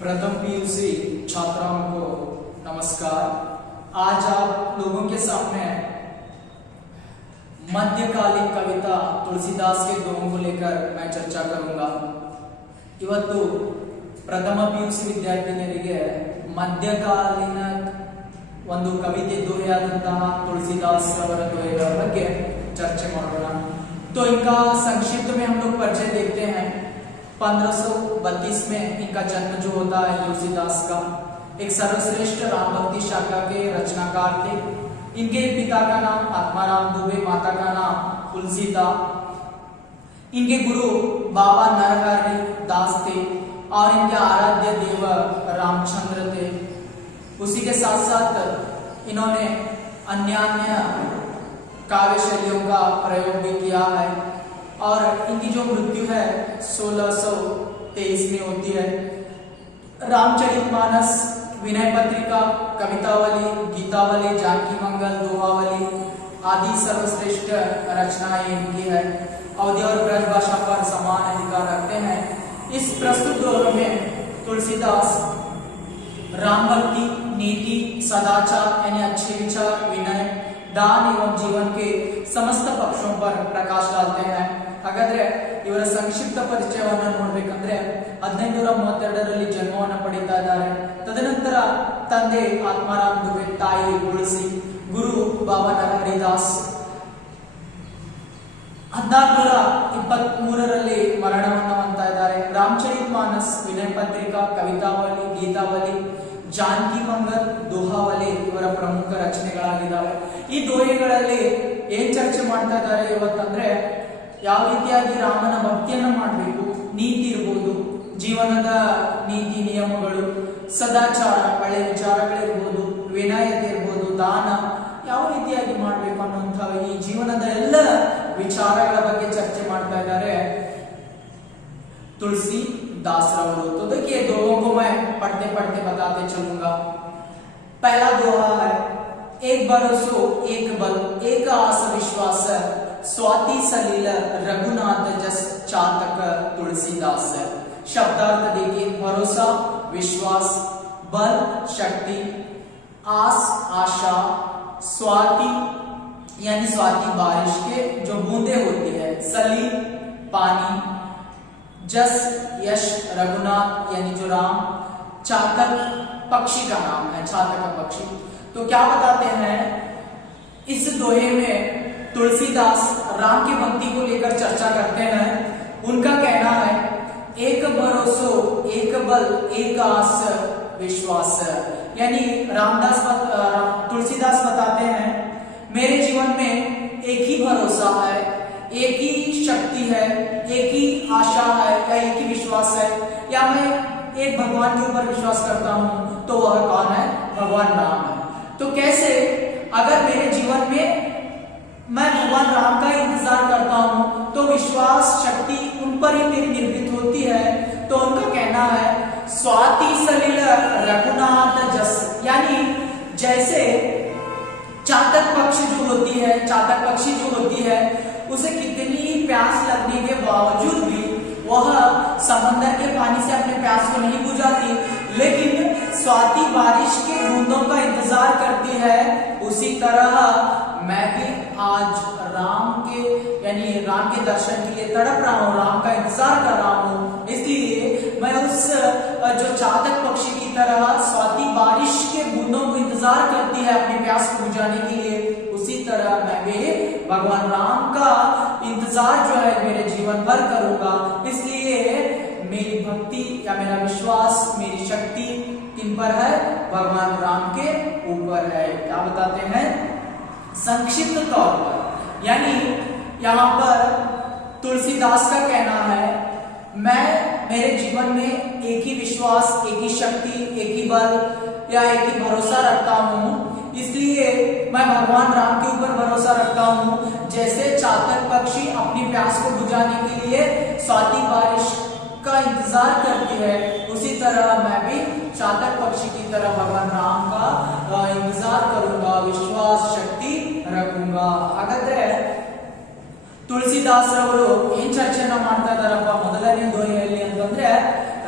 प्रथम पीयूसी छात्राओं को नमस्कार। आज आप लोगों के सामने मध्यकालीन कविता तुलसीदास के दोहों को लेकर मैं चर्चा करूंगा। ಇವತ್ತು ಪ್ರಥಮ ಪಿಯುಸಿ ವಿದ್ಯಾರ್ಥಿನಿಯರಿಗೆ ಮಧ್ಯಕಾಲೀನ ಒಂದು ಕವಿತೆ ದೋಹೆಯಾದಂತಹ तुलसीदास ಅವರ दोहेಗಳ ಬಗ್ಗೆ चर्चा ಮಾಡೋಣ। तो इनका संक्षिप्त में हम लोग परिचय देखते हैं। 1532 में इनका जन्म जो होता है तुलसीदास का, एक सर्वश्रेष्ठ राम भक्ति शाखा के रचनाकार थे। इनके पिता का नाम आत्माराम दुबे, माता का नाम तुलसीदा। इनके गुरु बाबा नरहरि दास थे और इनके आराध्य देव रामचंद्र थे। उसी के साथ साथ इन्होंने अन्य काव्य शैलियों का प्रयोग भी किया है और इनकी जो मृत्यु है 1623 में होती है। रामचरितमानस, विनय पत्रिका, कवितावली, गीतावली, जानकी मंगल, दोहावली आदि सर्वश्रेष्ठ रचनाएं इनकी है। अवधी और ब्रज भाषा पर समान अधिकार रखते हैं। इस प्रस्तुत दोहे में तुलसीदास राम भक्ति, नीति, सदाचार यानी अच्छे विचार, विनय, दान एवं जीवन के समस्त पक्षों पर प्रकाश डालते हैं। ಹಾಗಾದ್ರೆ ಇವರ ಸಂಕ್ಷಿಪ್ತ ಪರಿಚಯವನ್ನು ನೋಡಬೇಕಂದ್ರೆ 1532ರಲ್ಲಿ ಜನ್ಮವನ್ನು ಪಡೆಯುತ್ತಾ ಇದ್ದಾರೆ। ತದನಂತರ ತಂದೆ ಆತ್ಮಾರಾಮ್ ದುಬೆ, ತಾಯಿ ತುಳಸಿ, ಗುರು ಬಾಬಾ ನರಹರಿ ದಾಸ್ 1623ರಲ್ಲಿ ಮರಣವನ್ನು ಹೊಂದ್ತಾ ಇದ್ದಾರೆ। ರಾಮಚರಿತಮಾನಸ್, ವಿನಯ ಪತ್ರಿಕಾ, ಕವಿತಾವಲಿ, ಗೀತಾವಲಿ, जानकी मंगल, दोहावली ಇವರ ಪ್ರಮುಖ ರಚನೆಗಳಾಗಿದ್ದಾವೆ। ಈ ದೋಹೆಗಳಲ್ಲಿ ಏನ್ ಚರ್ಚೆ ಮಾಡ್ತಾ ಇದ್ದಾರೆ ಇವತ್ತಂದ್ರೆ ಯಾವ ರೀತಿಯಾಗಿ ರಾಮನ ಭಕ್ತಿಯನ್ನ ಮಾಡಬೇಕು, ನೀತಿ ಇರಬಹುದು, ಜೀವನದ ನೀತಿ ನಿಯಮಗಳು, ಸದಾಚಾರ, ಒಳ್ಳೆಯ ವಿಚಾರಗಳಿರ್ಬೋದು, ವಿನಯತೆ ಇರ್ಬೋದು, ದಾನ ಯಾವ ರೀತಿಯಾಗಿ ಮಾಡಬೇಕು ಅನ್ನುವಂತಹ ಈ ಜೀವನದ ಎಲ್ಲ ವಿಚಾರಗಳ ಬಗ್ಗೆ ಚರ್ಚೆ ಮಾಡ್ತಾ ಇದ್ದಾರೆ तुलसीदास रवरो। तो देखिए दोहों को मैं पढ़ते पढ़ते बताते चलूंगा। पहला दोहा है, एक भरोसो एक बल, एक आस विश्वास, स्वाति सलील रघुनाथ जस चातक तुलसीदास। शब्दार्थ देखिए, भरोसा विश्वास, बल शक्ति, आस आशा, स्वाति यानी स्वाति बारिश के जो बूंदे होती है, सलील पानी, जस यश रघुनाथ यानी जो राम, चातक पक्षी का नाम है, चातक पक्षी। तो क्या बताते हैं इस दोहे में तुलसीदास राम की भक्ति को लेकर चर्चा करते हैं। उनका कहना है एक भरोसो एक बल, एक आस विश्वास, यानी तुलसीदास बताते हैं मेरे जीवन में एक ही भरोसा है, एक ही शक्ति है, एक ही आशा है या एक ही विश्वास है, या मैं एक भगवान के ऊपर विश्वास करता हूं तो वह कौन है? भगवान राम है। तो कैसे अगर मेरे जीवन में मैं भगवान राम का इंतजार करता हूं तो विश्वास शक्ति उन पर ही मेरी निर्मित होती है। तो उनका कहना है स्वाति सलिल रघुनाथ जस, यानी जैसे चातक पक्षी जो होती है, चातक पक्षी जो होती है उसे कितनी प्यास लगने के बावजूद भी वह समंदर के पानी से अपने प्यास को नहीं बुझाती, लेकिन स्वाति बारिश के बूंदों का इंतजार करती है। उसी तरह मैं भी आज राम के यानी राम के दर्शन के लिए तड़प रहा हूँ, राम का इंतजार कर रहा हूँ। इसलिए मैं उस जो चातक पक्षी की तरह स्वाति बारिश के बूंदों को इंतजार करती है अपने प्यास को बुझाने के लिए, उसी तरह मैं भी भगवान राम का इंतजार जो है मेरे जीवन भर करूंगा। इसलिए मेरी भक्ति या मेरा विश्वास, मेरी शक्ति किन पर है? भगवान राम के ऊपर है। क्या बताते हैं संक्षिप्त तौर पर, यानी यहाँ पर तुलसीदास का कहना है मैं मेरे जीवन में एक ही विश्वास, एक ही शक्ति, एक ही बल या एक ही भरोसा रखता हूँ, इसलिए मैं भगवान राम के ऊपर भरोसा रखता हूँ। जैसे चातक पक्षी अपनी प्यास को बुझाने के लिए स्वाति बारिश का इंतजार करती है, उसी तरह मैं भी चातक पक्षी की तरह भगवान राम का इंतजार करूंगा, विश्वास शक्ति रखूंगा। हागाದ್ರೆ ತುಳಸಿದಾಸರವರು ಏನ್ ಚರ್ಚೆನ ಮಾಡ್ತಾ ಇದ್ದಾರಪ್ಪ ಮೊದಲನೇ ದೋಹೆಯಲ್ಲಿ ಅಂತಂದ್ರೆ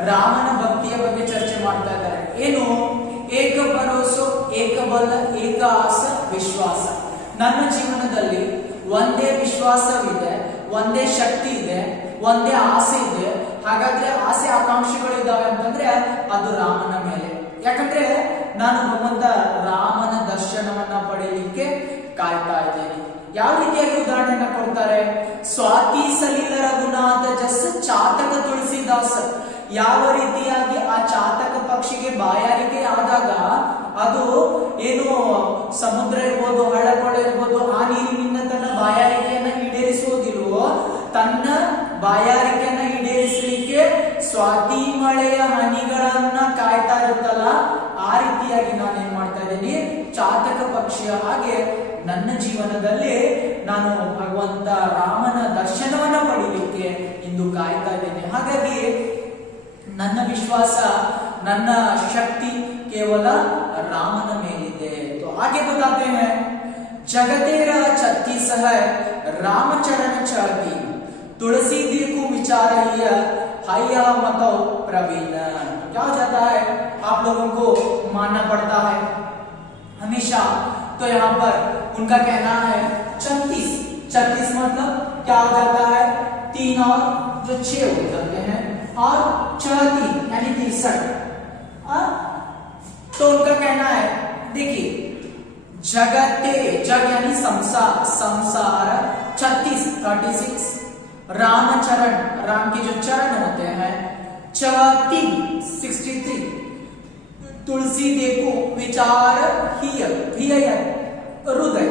ರಾಮನ ಭಕ್ತಿಯ ಬಗ್ಗೆ ಚರ್ಚೆ ಒಂದೇ ವಿಶ್ವಾಸವಿದೆ, ಒಂದೇ ಶಕ್ತಿ ಇದೆ, ಒಂದೇ ಆಸೆ ಇದೆ. ಹಾಗಾದ್ರೆ ಆಸೆ ಆಕಾಂಕ್ಷೆಗಳು ಇದಾವೆ ಅಂತಂದ್ರೆ ಅದು ರಾಮನ ಮೇಲೆ. ಯಾಕಂದ್ರೆ ನಾನು ಭಗವಂತ ರಾಮನ ದರ್ಶನವನ್ನ ಪಡೆಯಲಿಕ್ಕೆ ಕಾಯ್ತಾ ಇದ್ದೇನೆ. ಯಾವ ರೀತಿಯಾಗಿ ಉದಾಹರಣೆಯನ್ನ ಕೊಡ್ತಾರೆ? ಸ್ವಾತಿ ಸಲಿಲ ರಘುನಾಥ ಜಸ್ ಚಾತಕ ತುಳಸಿದಾಸ. ಯಾವ ರೀತಿಯಾಗಿ ಆ ಚಾತಕ ಪಕ್ಷಿಗೆ ಬಾಯಾರಿಕೆ ಆದಾಗ ಅದು ಏನು ಸಮುದ್ರ ಇರ್ಬೋದು, ಹಳ್ಳಕೊಳ್ಳ ಇರ್ಬೋದು, ಆ ನೀರಿನಿಂದ ತನ್ನ ಬಾಯಾರಿಕೆಯನ್ನ ಈಡೇರಿಸುವುದಿಲ್ವೋ, ತನ್ನ ಬಾಯಾರಿಕೆಯನ್ನ ಈಡೇರಿಸಲಿಕ್ಕೆ ಸ್ವಾತಿ ಮಳೆಯ ಹನಿಗಳನ್ನ ಕಾಯ್ತಾ ಇರುತ್ತಲ್ಲ, ಆ ರೀತಿಯಾಗಿ ನಾನು ಏನ್ ಮಾಡ್ತಾ ಇದ್ದೀನಿ, ಚಾತಕ ಪಕ್ಷಿಯ ಹಾಗೆ ನನ್ನ ಜೀವನದಲ್ಲಿ ನಾನು ಭಗವಂತ ರಾಮನ ದರ್ಶನವನ್ನ ಪಡೀಲಿಕ್ಕೆ ಇಂದು ಕಾಯ್ತಾ ಇದ್ದೇನೆ. ಹಾಗಾಗಿ ನನ್ನ ವಿಶ್ವಾಸ, ನನ್ನ ಶಕ್ತಿ ಕೇವಲ ರಾಮನ ಮೇಲಿದೆ. तो आगे बताते हैं जगतेरा 36 है रामचरण चढ़ती तुलसी देखो विचारय हैया मतो प्रवीण। क्या हो जाता है, आप लोगों को मानना पड़ता है हमेशा। तो यहाँ पर उनका कहना है 36 मतलब क्या हो जाता है, 3 और जो 6 हो जाते हैं, और 34 यानी 63। तो उनका कहना है, देखिए जगते, जग यानी संसार, संसार 36 रामचरण, राम के जो चरण होते हैं, 63 तुलसी देखो विचार हृदय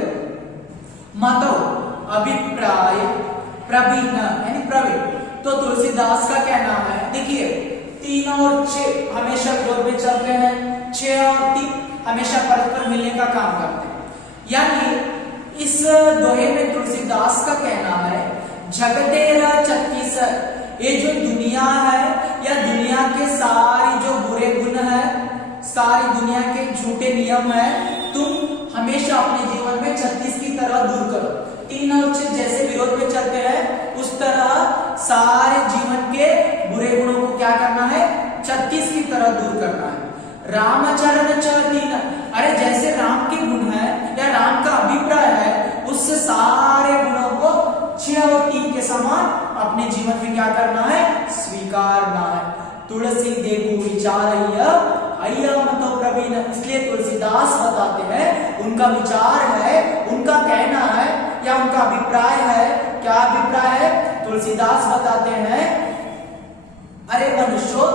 मतो अभिप्राय प्रवीण यानी प्रवीण। तो तुलसीदास का कहना है, देखिए 3 और 6 हमेशा विरोध में चलते हैं, 6 और 3 हमेशा परस्पर मिलने का काम करते हैं। यानी इस दोहे में तुलसीदास का कहना है जगतेरा 36, ये जो दुनिया है या दुनिया के सारी जो बुरे गुण है, सारी दुनिया के झूठे नियम है, तुम हमेशा अपने जीवन में 36 की तरह दूर करो। 3 और 6 जैसे विरोध में चलते हैं, उस तरह सारे जीवन के बुरे गुणों को क्या करना है, 36 की तरह दूर करना है। रामचरण 3, अरे जैसे राम के गुण है या राम का अभिप्राय है, उससे सारे गुणों को 6 और 3 के समान अपने जीवन में क्या करना है, स्वीकारना है। तुलसी देखो विचारय हैया मतो प्रवीण। इसलिए तुलसीदास बताते हैं, उनका विचार है, उनका कहना है या उनका अभिप्राय है। क्या अभिप्राय है? तुलसीदास बताते हैं, अरे मनुष्यों,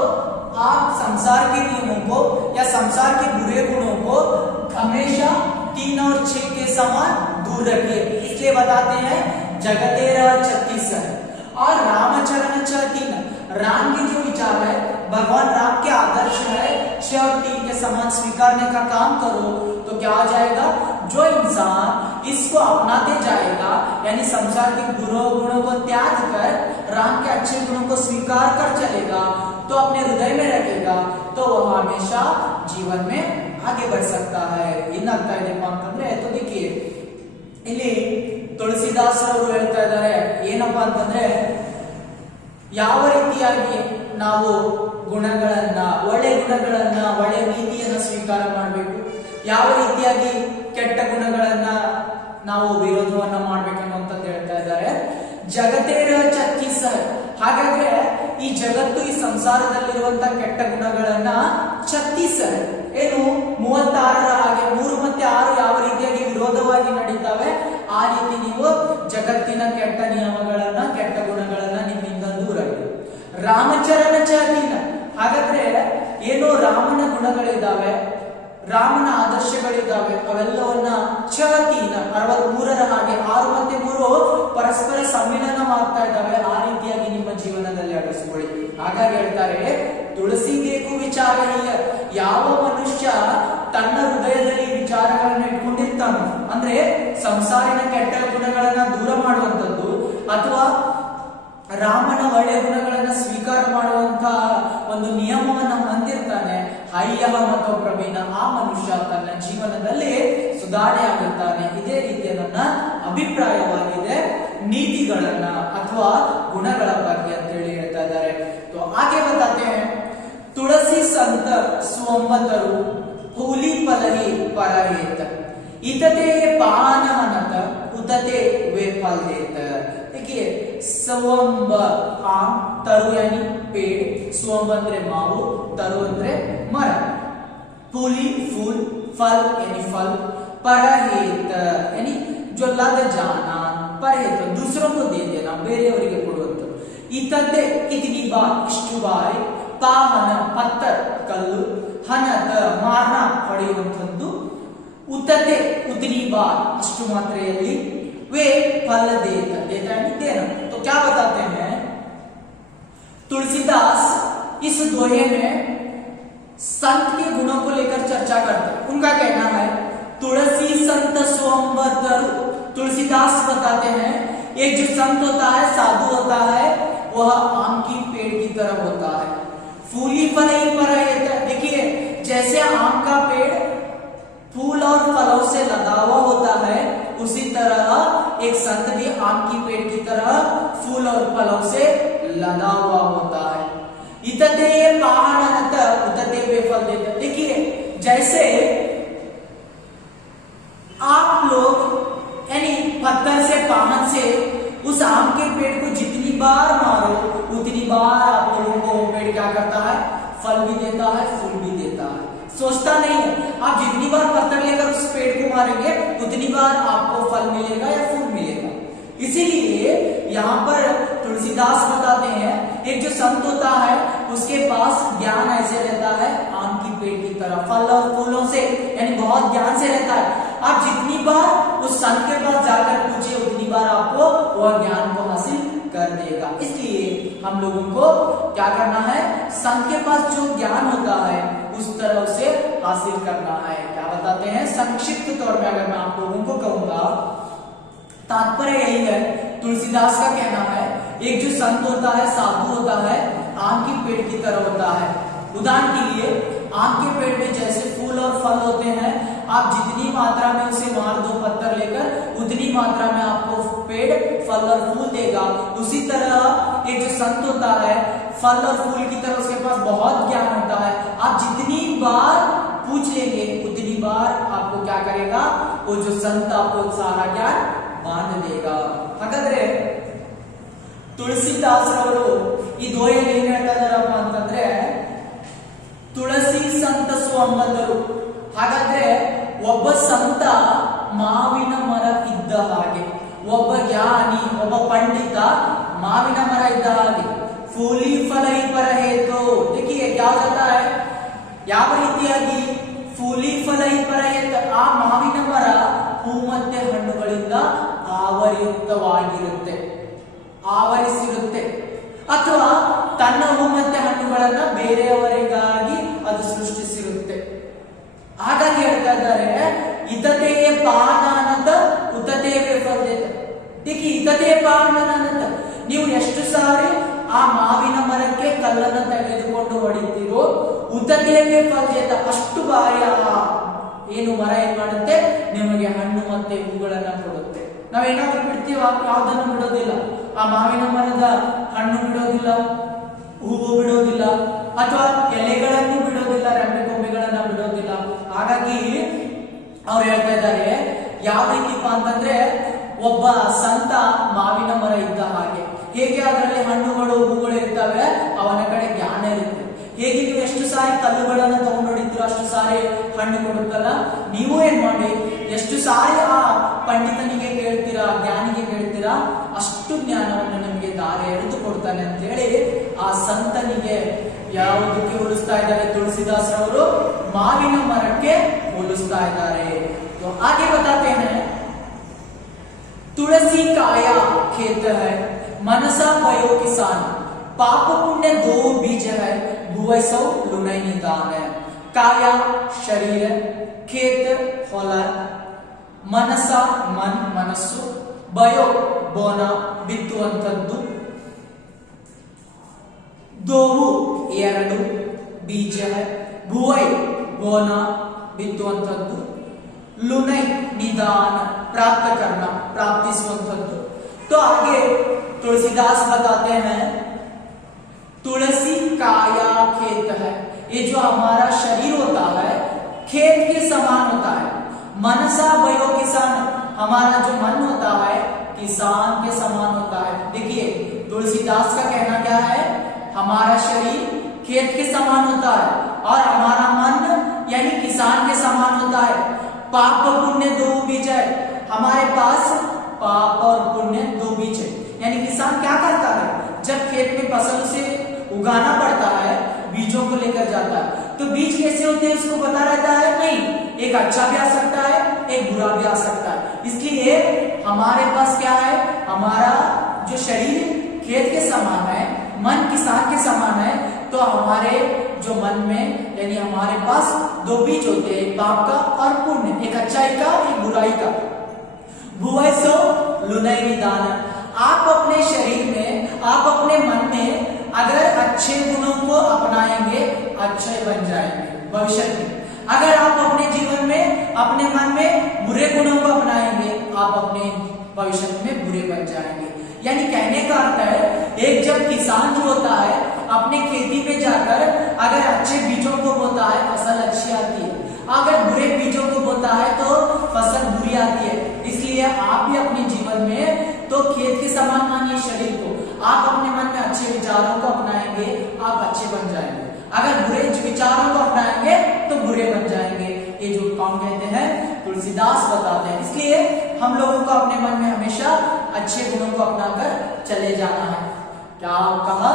आप संसार के नियमों को या संसार के बुरे गुणों को हमेशा 3 और 6 के समान दूर रखिए। इसलिए बताते हैं जगतेरा 36 है और रामचरण 3, राम के जो विचार है, भगवान राम के आदर्श है, 6 और 3 के समान स्वीकारने का काम करो। तो क्या हो जाएगा, जो इंसान इसको अपनाते जाएगा, यानी संसार के बुरे गुणों को त्याग कर राम के अच्छे गुणों को स्वीकार कर चलेगा, तो अपने हृदय में रखेगा, तो वह हमेशा जीवन में आगे बढ़ सकता है। इन्नाಗ್ತಾ ಇದೆ ಅಂತಂದ್ರೆ, तो देखिए ಇಲ್ಲಿ ತುಳಸಿದಾಸ್ ಅವರು ಹೇಳ್ತಾ ಇದ್ದಾರೆ ಏನಪ್ಪಾ ಅಂತಂದ್ರೆ, ಯಾವ ರೀತಿಯಾಗಿ ನಾವು ಗುಣಗಳನ್ನ, ಒಳ್ಳೆ ಗುಣಗಳನ್ನ, ಒಳ್ಳೆ ನೀತಿಯನ್ನ ಸ್ವೀಕಾರ ಮಾಡಬೇಕು, ಯಾವ ರೀತಿಯಾಗಿ ಕೆಟ್ಟ ಗುಣಗಳನ್ನ ನಾವು ವಿರೋಧವನ್ನ ಮಾಡ್ಬೇಕನ್ನುವಂಥದ್ದು ಹೇಳ್ತಾ ಇದ್ದಾರೆ। ಜಗತ್ತೇರ 36, ಹಾಗಾದ್ರೆ ಈ ಜಗತ್ತು, ಈ ಸಂಸಾರದಲ್ಲಿರುವಂತಹ ಕೆಟ್ಟ ಗುಣಗಳನ್ನ 36 ಏನು 36ರ ಹಾಗೆ 3 ಮತ್ತೆ 6 ಯಾವ ರೀತಿಯಾಗಿ ವಿರೋಧವಾಗಿ ನಡೀತಾವೆ, ಆ ರೀತಿ ನೀವು ಜಗತ್ತಿನ ಕೆಟ್ಟ ನಿಯಮಗಳನ್ನ, ಕೆಟ್ಟ ಗುಣಗಳನ್ನ ನಿಮ್ಮಿಂದ ದೂರ ಇಡಿ। ರಾಮಚರಣ 3, ಹಾಗಾದ್ರೆ ಏನು ರಾಮನ ಗುಣಗಳಿದ್ದಾವೆ, ರಾಮನ ಆದರ್ಶಗಳಿದ್ದಾವೆ, ಅವೆಲ್ಲವನ್ನ 63ರ ಹಾಗೆ 6 ಮತ್ತೆ 3 ಪರಸ್ಪರ ಸಮ್ಮಿಲನವಾಗ್ತಾ ಇದ್ದಾವೆ, ಆ ರೀತಿಯಾಗಿ ನಿಮ್ಮ ಜೀವನದಲ್ಲಿ ಅಳವಡಿಸಿಕೊಳ್ಳಿ। ಹಾಗಾಗಿ ಹೇಳ್ತಾರೆ ತುಳಸಿ ಬೇಕು ವಿಚಾರ, ಯಾವ ಮನುಷ್ಯ ತನ್ನ ಹೃದಯದಲ್ಲಿ ವಿಚಾರಗಳನ್ನು ಇಟ್ಕೊಂಡಿರ್ತಾನೋ, ಅಂದ್ರೆ ಸಂಸಾರಿನ ಕೆಟ್ಟ ಗುಣಗಳನ್ನ ದೂರ ಮಾಡುವಂಥದ್ದು ಅಥವಾ ರಾಮನ ಒಳ್ಳೆಯ ಗುಣಗಳನ್ನ ಸ್ವೀಕಾರ ಮಾಡುವಂತಹ ಒಂದು ನಿಯಮವನ್ನ ಹೊಂದಿರ್ತಾನೆ, ಹಯ್ಯ ಮತ್ತು ಪ್ರವೀಣ, ಆ ಮನುಷ್ಯ ತನ್ನ ಜೀವನದಲ್ಲಿ ಸುಧಾರಣೆ ಆಗುತ್ತಾನೆ। ಇದೇ ರೀತಿಯ ನನ್ನ ಅಭಿಪ್ರಾಯವಾಗಿದೆ ನೀತಿಗಳನ್ನ ಅಥವಾ ಗುಣಗಳ ಬಗ್ಗೆ ಅಂತ ಹೇಳಿ ಹೇಳ್ತಾ ಇದ್ದಾರೆ। तो आगे बताते हैं तुलसी संत स्वंबतरु फूली पलही परहेत इतते पान हनत उतते वे फल देते। देखिए स्वंब आम, तरु यानी पेड़, स्वंब ಅಂದ್ರೆ ಮಾವು, तरु ಅಂದ್ರೆ ಮರ, फूली फूल, फल यानी फल, परहित यानी जो लद जाना, परहित दूसरों को दे देना, ಬೇರೆಯವರಿಗೆ ಕೊಡುವಂತ, इतते कितनी बार इಷ್ಟು ಬಾರಿ, ಪಾವನ ಪತ್ತರ ಕಲ್ಲು, ಹನತ ಮಾರನ ಹೊಡೆಯುವಂತದ್ದು, उतते उतनी बार अष्टु मात्रेयल्ली, वे फल देता, देता यानी देना। तो क्या बताते हैं तुलसीदास इस दोहे में संत के गुणों को लेकर चर्चा करते हैं। उनका कहना है तुलसी संत स्वंब तरु। तुलसीदास बताते हैं एक जो संत होता है, साधु होता है, वह आम की पेड़ की तरह होता है। फूली फल ही पर है। देखिए जैसे आम का पेड़ फूल और फलों से लदा हुआ होता है, उसी तरह एक संत भी आम की पेड़ की तरह फूल और फलों से लदा हुआ होता है। इतते पाहनत उतते वे फल देते। देखिए जैसे आप लोग यानी पत्थर से, पाहन से उस आम के पेड़ को जितनी बार मारो उतनी बार आप लोगों को वो पेड़ क्या करता है, फल भी देता है, फूल भी देता है। सोचता नहीं है, आप जितनी बार पत्थर लेकर उस पेड़ को मारेंगे उतनी बार आपको फल मिलेगा या फूल मिलेगा। इसीलिए यहाँ पर तुलसीदास बताते हैं एक जो संत होता है उसके पास ज्ञान ऐसे रहता है आम की पेड़ की तरह, फल और फूलों से यानी बहुत ज्ञान से रहता है। आप जितनी बार उस संत के पास जाकर पूछिए उतनी बार आपको वह ज्ञान को हासिल कर देगा। इसलिए हम लोगों को क्या करना है, संत के पास जो ज्ञान होता है उस तरह से हासिल करना है। क्या बताते हैं संक्षिप्त तौर में अगर मैं आप लोगों को कहूंगा, तात्पर्य यही है, तुलसीदास का कहना है एक जो संत होता है, साधु होता है, आम की पेड़ की तरह होता है। उदाहरण के लिए आम के पेड़ में जैसे फूल और फल होते हैं, आप जितनी मात्रा में उसे मार दो पत्थर लेकर उतनी मात्रा में आपको पेड़ फल और फूल देगा। उसी तरह एक जो संत होता है फल और फूल की तरह उसके पास बहुत ज्ञान होता है, आप जितनी बार पूछ लेंगे उतनी बार आपको क्या करेगा, वो जो संत आपको सारा ज्ञान बांध देगा। ಹಾಗಾದ್ರೆ ತುಳಸಿದಾಸರವರು ಈ ದೋಹೆಯಲ್ಲಿ ಏನ್ ಹೇಳ್ತಾ ಇದಾರಪ್ಪ ಅಂತಂದ್ರೆ ತುಳಸಿ ಸಂತ ಸ್ವಂಬದರು। ಹಾಗಾದ್ರೆ ಒಬ್ಬ ಸಂತ ಮಾವಿನ ಮರ ಇದ್ದ ಹಾಗೆ, ಒಬ್ಬ ಜ್ಞಾನಿ ಒಬ್ಬ ಪಂಡಿತ ಮಾವಿನ ಮರ ಇದ್ದ ಹಾಗೆ। फूली फल ही पर है। तो देखिए क्या होता है, ಯಾವ ರೀತಿಯಾಗಿ फूली फल ही पर है, ಆ ಮಾವಿನ ಮರ ಹೂ ಮತ್ತೆ ಹಣ್ಣುಗಳಿಂದ ಆವರಿಯುಕ್ತವಾಗಿರುತ್ತೆ, ಆವರಿಸಿರುತ್ತೆ, ಅಥವಾ ತನ್ನ ಹೂ ಮತ್ತೆ ಹಣ್ಣುಗಳನ್ನ ಬೇರೆಯವರಿಗಾಗಿ ಅದು ಸೃಷ್ಟಿಸಿರುತ್ತೆ। ಹಾಗಾಗಿ ಹೇಳ್ತಾ ಇದ್ದಾರೆ ಇತತೆಯ ಪಾನನತ ಉತತೆಯ ಫಲದೇತ। देखिए इतತೆಯ ಪಾನನತ, ನೀವು ಎಷ್ಟು ಸಾರಿ ಆ ಮಾವಿನ ಮರಕ್ಕೆ ಕಲ್ಲನ್ನು ತೆಗೆದುಕೊಂಡು ಹೊಡಿತೀರೋ ಉತತೆಯ ಫಲದೇತ, ಅಷ್ಟು ಬಾರಿ ಆ ಏನು ಮರ ಏನ್ ಮಾಡುತ್ತೆ, ನಿಮಗೆ ಹಣ್ಣು ಮತ್ತೆ ಹೂಗಳನ್ನ ಕೊಡುತ್ತೆ। ನಾವೇನಾದ್ರೂ ಬಿಡ್ತೀವ, ಯಾವ್ದನ್ನು ಬಿಡೋದಿಲ್ಲ, ಆ ಮಾವಿನ ಮರದ ಹಣ್ಣು ಬಿಡೋದಿಲ್ಲ, ಹೂವು ಬಿಡೋದಿಲ್ಲ, ಅಥವಾ ಎಲೆಗಳನ್ನು ಬಿಡೋದಿಲ್ಲ, ರೆಂಬೆ ಕೊಂಬೆಗಳನ್ನ ಬಿಡೋದಿಲ್ಲ। ಹಾಗಾಗಿ ಅವ್ರು ಹೇಳ್ತಾ ಇದ್ದಾರೆ ಯಾವ ರೀತಿಪ್ಪ ಅಂತಂದ್ರೆ ಒಬ್ಬ ಸಂತ ಮಾವಿನ ಮರ ಇದ್ದ ಹಾಗೆ, ಹೇಗೆ ಅದರಲ್ಲಿ ಹಣ್ಣುಗಳು ಹೂಗಳು ಇರ್ತವೆ ಅವನ ಕಡೆ ಜ್ಞಾನ ಇರುತ್ತೆ, ಹೇಗೆ ನೀವು ಎಷ್ಟು ಸಾರಿ ಕಲ್ಲುಗಳನ್ನ ತಗೊಂಡು ಹೊಡಿತೀರೋ ಅಷ್ಟು ಸಾರಿ ಹಣ್ಣು ಕೊಡುತ್ತಲ್ಲ, ನೀವು ಏನ್ ಮಾಡಿ ಎಷ್ಟು ಸಾರಿ ಆ ಪಂಡಿತನಿಗೆ ಕೇಳ್ತೀರಾ, ಜ್ಞಾನಿಗೆ ಕೇಳ್ತೀರಾ, ಅಷ್ಟು ಜ್ಞಾನವನ್ನು ನಮಗೆ ದಾರಿ ಎರೆದು ಕೊಡ್ತಾನೆ ಅಂತ ಹೇಳಿ ಆ ಸಂತನಿಗೆ ಯಾವುದಕ್ಕೆ ಹೋಲಿಸ್ತಾ ಇದ್ದಾರೆ ತುಳಸಿದಾಸರವರು, ಮಾವಿನ ಮರಕ್ಕೆ ಹೋಲಿಸ್ತಾ ಇದ್ದಾರೆ। तो आगे बताते हैं तुलसी काया खेत है, मनसा भयो किसान, पाप पुण्य दो बीज है, भुवै सौ लुनೈ निदान है। काया शरीर, खेत ಹೊಲ, ಮನಸ ಮನಸ್ಸು, ಬಯೋ ಬೋನ ಬಿತ್ತುವಂತದ್ದು, ದೋವು ಎರಡು, ಬೀಜ है, ಭುವೈ ಬೋನ ಬಿತ್ತುವಂತದ್ದು, लुनೈ निदान प्राप्त करना प्राप्तिಸುವಂತದ್ದು। तो आगे तुलसीदास बताते हैं तुलसी काया खेत है, ये जो हमारा शरीर होता है खेत के समान होता है। मनसा भयो किसान, हमारा जो मन होता है किसान के समान होता है। देखिए तुलसीदास का कहना क्या है, हमारा शरीर खेत के समान होता है और हमारा मन यानी किसान के समान होता है। पाप और पुण्य दो बीज है, हमारे पास पाप और पुण्य दो बीज है। यानी किसान क्या करता है, जब खेत में फसल से उगाना पड़ता है बीजों को लेकर जाता है, तो बीज कैसे होते हैं उसको पता रहता है नहीं, एक अच्छा भी आ सकता है एक बुरा भी आ सकता है। इसलिए हमारे पास क्या है, हमारा जो शरीर खेत के समान है, मन किसान के समान है, तो हमारे जो मन में यानी हमारे पास दो बीज होते हैं, पाप का और पुण्य, एक अच्छाई का एक बुराई का। भुवैसो लुनय निदान, आप अपने शरीर में आप अपने मन में अगर अच्छे गुणों को अपनाएंगे अच्छे बन जाएंगे भविष्य में। अगर आप अपने जीवन में अपने मन में बुरे गुणों को अपनाएंगे आप अपने भविष्य में बुरे बन जाएंगे। यानी कहने का अर्थ है, एक जब किसान जो होता है अपने खेती में जाकर अगर अच्छे बीजों को बोता है फसल अच्छी आती है, अगर बुरे बीजों को बोता है तो फसल बुरी आती है। इसलिए आप भी अपने जीवन में तो खेत के समान मानिए शरीर को, आप अपने मन में अच्छे विचारों को अपनाएंगे आप अच्छे बन जाएंगे, अगर बुरे विचारों को अपनाएंगे तो बुरे बन जाएंगे। ये जो कौन कहते हैं, तुलसीदास बताते हैं। इसलिए हम लोगों को अपने मन में हमेशा अच्छे गुणों को अपनाकर चले जाना है। क्या कहा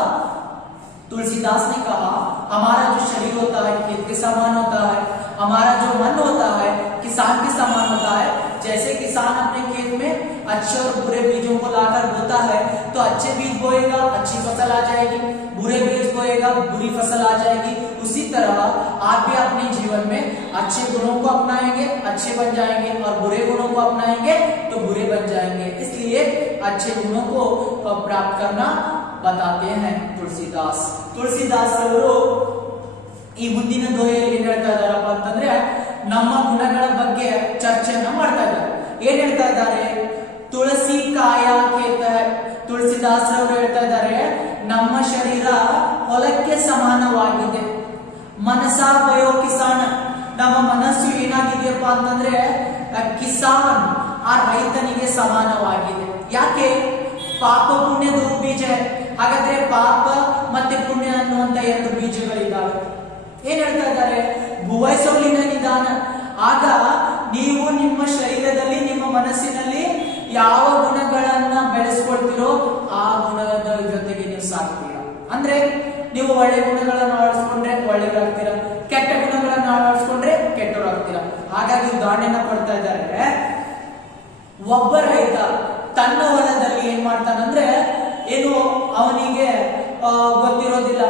तुलसीदास ने कहा, हमारा जो शरीर होता है खेत के समान होता है, हमारा जो मन होता है किसान के समान होता है। जैसे किसान अपने खेत में अच्छे और बुरे बीजों को लाकर बोता है तो अच्छे बीज बोएगा अच्छी फसल आ जाएगी, बुरे बीज बोएगा बुरी फसल आ जाएगी। उसी तरह आप भी अपने जीवन में अच्छे गुणों को अपनाएंगे अच्छे बन जाएंगे और बुरे गुणों को अपनाएंगे तो बुरे बन जाएंगे। इसलिए अच्छे गुणों को प्राप्त करना बताते हैं तुलसीदास। ತುಳಸಿದಾಸ್ ಅವರು ಈ ಮುಂದಿನ ದೋಹೆಯಲ್ಲಿ ಏನ್ ಹೇಳ್ತಾ ಇದ್ದಾರಪ್ಪ ಅಂತಂದ್ರೆ, ನಮ್ಮ ಗುಣಗಳ ಬಗ್ಗೆ ಚರ್ಚೆಯನ್ನ ಮಾಡ್ತಾ ಇದ್ದಾರೆ। ಏನ್ ಹೇಳ್ತಾ ಇದ್ದಾರೆ, ತುಳಸಿ ಕಾಯ ಕೇತ, ತುಳಸಿದಾಸ್ ಅವರು ಹೇಳ್ತಾ ಇದ್ದಾರೆ ನಮ್ಮ ಶರೀರ ಹೊಲಕ್ಕೆ ಸಮಾನವಾಗಿದೆ, ಮನಸ ಬಯೋ ಕಿಸಾನ, ನಮ್ಮ ಮನಸ್ಸು ಏನಾಗಿದೆಯಪ್ಪ ಅಂತಂದ್ರೆ ಕಿಸಾನ್ ಆ ರೈತನಿಗೆ ಸಮಾನವಾಗಿದೆ। ಯಾಕೆ, ಪಾಪ ಪುಣ್ಯ ದೋ ಬೀಜ, ಹಾಗಾದ್ರೆ ಪಾಪ ಮತ್ತೆ ಪುಣ್ಯ ಅನ್ನುವಂತ ಎರಡು ಬೀಜಗಳಿದ್ದಾವೆ। ಏನ್ ಹೇಳ್ತಾ ಇದ್ದಾರೆ, ಭುವೈಸೋಲಿನ ನಿಧಾನ, ಆಗ ನೀವು ನಿಮ್ಮ ಶರೀರದಲ್ಲಿ ನಿಮ್ಮ ಮನಸ್ಸಿನಲ್ಲಿ ಯಾವ ಗುಣಗಳನ್ನ ಬೆಳೆಸ್ಕೊಳ್ತಿರೋ ಆ ಗುಣದ ಜೊತೆಗೆ ನೀವು ಸಾಕ್ತೀರಾ। ಅಂದ್ರೆ ನೀವು ಒಳ್ಳೆ ಗುಣಗಳನ್ನು ಅಳವಡಿಸ್ಕೊಂಡ್ರೆ ಒಳ್ಳೆಯವರಾಗ್ತೀರಾ, ಕೆಟ್ಟ ಗುಣಗಳನ್ನು ಅಳವಡಿಸ್ಕೊಂಡ್ರೆ ಕೆಟ್ಟವರಾಗ್ತೀರಾ। ಹಾಗಾಗಿ ಉದಾಹರಣೆನ ಕೊಡ್ತಾ ಇದ್ದಾರೆ, ಒಬ್ಬ ರೈತ ತನ್ನ ಹೊಲದಲ್ಲಿ ಏನ್ ಮಾಡ್ತಾನಂದ್ರೆ ಏನು ಅವನಿಗೆ ಗೊತ್ತಿರೋದಿಲ್ಲ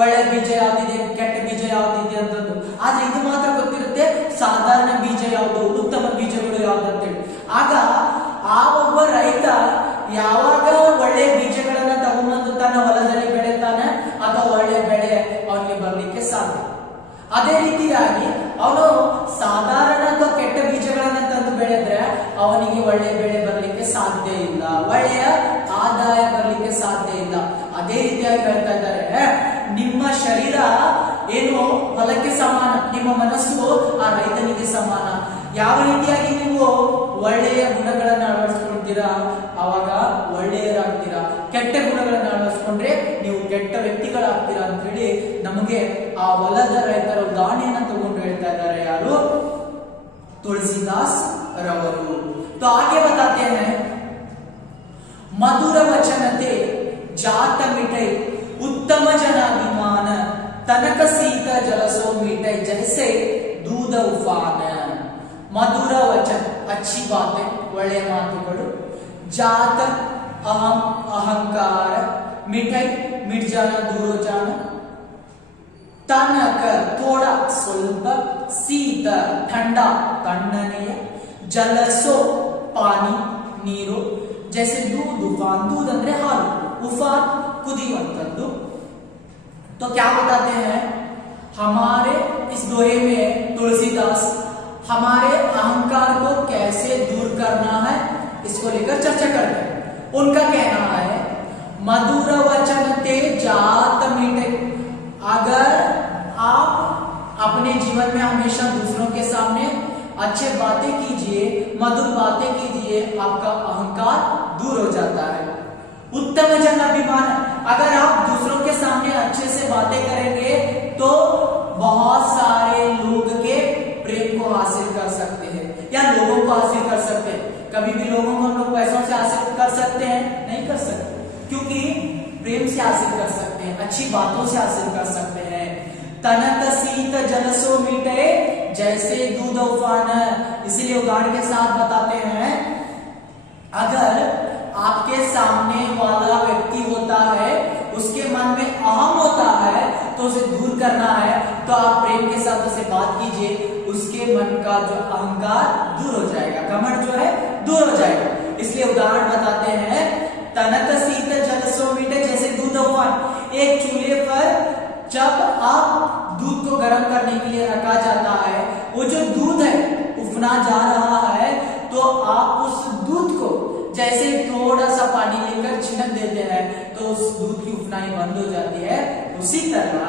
ಒಳ್ಳೆ ಬೀಜ ಯಾವ್ದಿದೆ ಕೆಟ್ಟ ಬೀಜ ಯಾವ್ದಿದೆ ಅಂತಂದು, ಆದ್ರೆ ಇದು ಮಾತ್ರ ಗೊತ್ತಿರುತ್ತೆ ಸಾಧಾರಣ ಬೀಜ ಯಾವುದು ಉತ್ತಮ ಬೀಜಗಳು ಯಾವ್ದು ಅಂತೇಳಿ। ಆಗ ಆ ಒಬ್ಬ ರೈತ ಯಾವಾಗ ಒಳ್ಳೆ ಬೀಜಗಳನ್ನ ತಗೊಂಡ್ಬಂದು ತನ್ನ ಹೊಲದಲ್ಲಿ ಬೆಳೆತಾನೆ ಅಥವಾ ಒಳ್ಳೆ ಬೆಳೆ ಅವನಿಗೆ ಬರ್ಲಿಕ್ಕೆ ಸಾಧ್ಯ। ಅದೇ ರೀತಿಯಾಗಿ ಅವನು ಸಾಧಾರಣ ಅಥವಾ ಕೆಟ್ಟ ಬೀಜಗಳನ್ನ ತಂದು ಬೆಳೆದ್ರೆ ಅವನಿಗೆ ಒಳ್ಳೆ ಬೆಳೆ ಬರ್ಲಿಕ್ಕೆ ಸಾಧ್ಯ ಇಲ್ಲ, ಒಳ್ಳೆಯ ಆದಾಯ ಬರ್ಲಿಕ್ಕೆ ಸಾಧ್ಯ ಇಲ್ಲ। ಅದೇ ರೀತಿಯಾಗಿ ಹೇಳ್ತಾ ಇದ್ದಾರೆ, ನಿಮ್ಮ ಶರೀರ ಏನು ಹೊಲಕ್ಕೆ ಸಮಾನ, ನಿಮ್ಮ ಮನಸ್ಸು ಆ ರೈತನಿಗೆ ಸಮಾನ। ಯಾವ ರೀತಿಯಾಗಿ ನೀವು ಒಳ್ಳೆಯ ಗುಣಗಳನ್ನ ಅಳವಡಿಸ್ಕೊಳ್ತೀರಾ ಅವಾಗ ಒಳ್ಳೆಯರಾಗ್ತೀರಾ, ಕೆಟ್ಟ ಗುಣಗಳನ್ನ ಅಳವಡಿಸ್ಕೊಂಡ್ರೆ ನೀವು ಕೆಟ್ಟ ವ್ಯಕ್ತಿಗಳಾಗ್ತೀರಾ ಅಂತ ಹೇಳಿ ನಮಗೆ ಆ ಹೊಲದ ರೈತರ ಉದಾಹರಣೆಯನ್ನ ತಗೊಂಡು ಹೇಳ್ತಾ ಇದ್ದಾರೆ ಯಾರು, ತುಳಸಿದಾಸ್ रवरु। तो आगे बताते हैं, मधुर वचनते जात मिठै उत्तम जनाभिमान, तनक सीत जलसो मिठै जैसे दूध उफान। मधुर वचन अच्छी बातें ಒಳ್ಳೆಯ ಮಾತುಗಳು, जात अहम अहंकार, मिठै मिट जाना दूर हो जाना, तनक थोड़ा ಸ್ವಲ್ಪ, शीत ठंडा तಣ್ಣನೆಯ, जलसो पानी नीरो, जैसे दूध उफान, दूध अंदरे हालु, उफान कुदियुವಂತದ್ದು। तो क्या बताते हैं, हमारे इस दोहे में तुलसीदास हमारे अहंकार को कैसे दूर करना है इसको लेकर चर्चा करते हैं। उनका कहना है, मधुर वचन ते जात मिठै, अगर आप अपने जीवन में हमेशा दूसरों के सामने अच्छे बातें कीजिए, मधुर बातें कीजिए, कीजिए, आपका अहंकार दूर हो जाता है। उत्तम जन अभिमान, अगर आप दूसरों के सामने अच्छे से बातें करेंगे तो बहुत सारे लोग के प्रेम को हासिल कर सकते हैं या लोगों को हासिल कर सकते हैं। कभी भी लोगों को हम लोग पैसों से हासिल कर सकते हैं? नहीं कर सकते, क्योंकि प्रेम से हासिल कर सकते हैं, अच्छी बातों से हासिल कर सकते हैं। तनक शीत जलसो मीठे जैसे दूध उफान, इसलिए उदाहरण के साथ बताते हैं, अगर आपके सामने वाला व्यक्ति होता है, उसके मन में अहम होता है, तो उसे दूर करना है तो आप प्रेम के साथ उसे बात कीजिए, उसके मन का जो अहंकार दूर हो जाएगा, घमंड जो है दूर हो जाएगा। इसलिए उदाहरण बताते हैं, तनक शीत जलसो मीठे जैसे दूध उफान। एक चूल्हे पर जब आप दूध को गर्म करने के लिए रखा जाता है, वो जो दूध है उफना जा रहा है, तो आप उस दूध को जैसे थोड़ा सा पानी लेकर छिड़क देते हैं तो उस दूध की उफनाई बंद हो जाती है। उसी तरह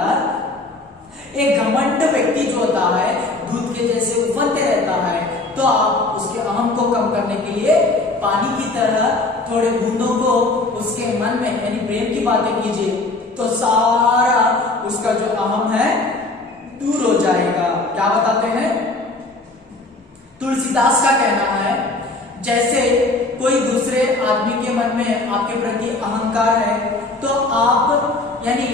एक घमंड व्यक्ति जो होता है, दूध के जैसे उफनते रहता है, तो आप उसके अहम को कम करने के लिए पानी की तरह थोड़े बूंदों को उसके मन में यानी प्रेम की बातें कीजिए, तो सारा उसका जो अहम है दूर हो जाएगा। क्या बताते हैं? तुलसीदास का कहना है, जैसे कोई दूसरे आदमी के मन में आपके प्रति अहंकार है, तो आप यानी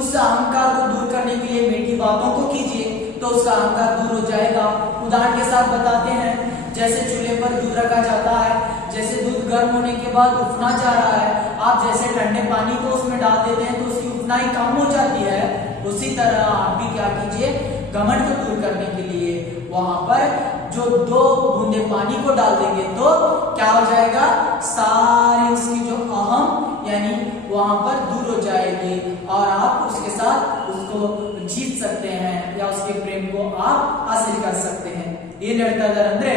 उस अहंकार को दूर करने के लिए मीठी बातों को कीजिए, तो उसका अहंकार दूर हो जाएगा। उदाहरण के साथ बताते हैं, जैसे चूल्हे पर दूध रखा जाता है, जैसे दूध गर्म होने के बाद उफना जा रहा है, आप जैसे ठंडे पानी को उसमें डाल देते हैं तो उसकी उफनाई कम हो जाती है। उसी तरह आप भी क्या कीजिए, घमंड को दूर करने के लिए वहां पर जो 2 बूंदे पानी को डाल देंगे तो क्या हो जाएगा, सारी उसकी जो अहम यानी वहां पर दूर हो जाएगी और आप उसके साथ उसको जीत सकते हैं या उसके प्रेम को आप हासिल कर सकते हैं। ಏನ್ ಹೇಳ್ತಾ ಇದ್ದಾರೆ ಅಂದ್ರೆ,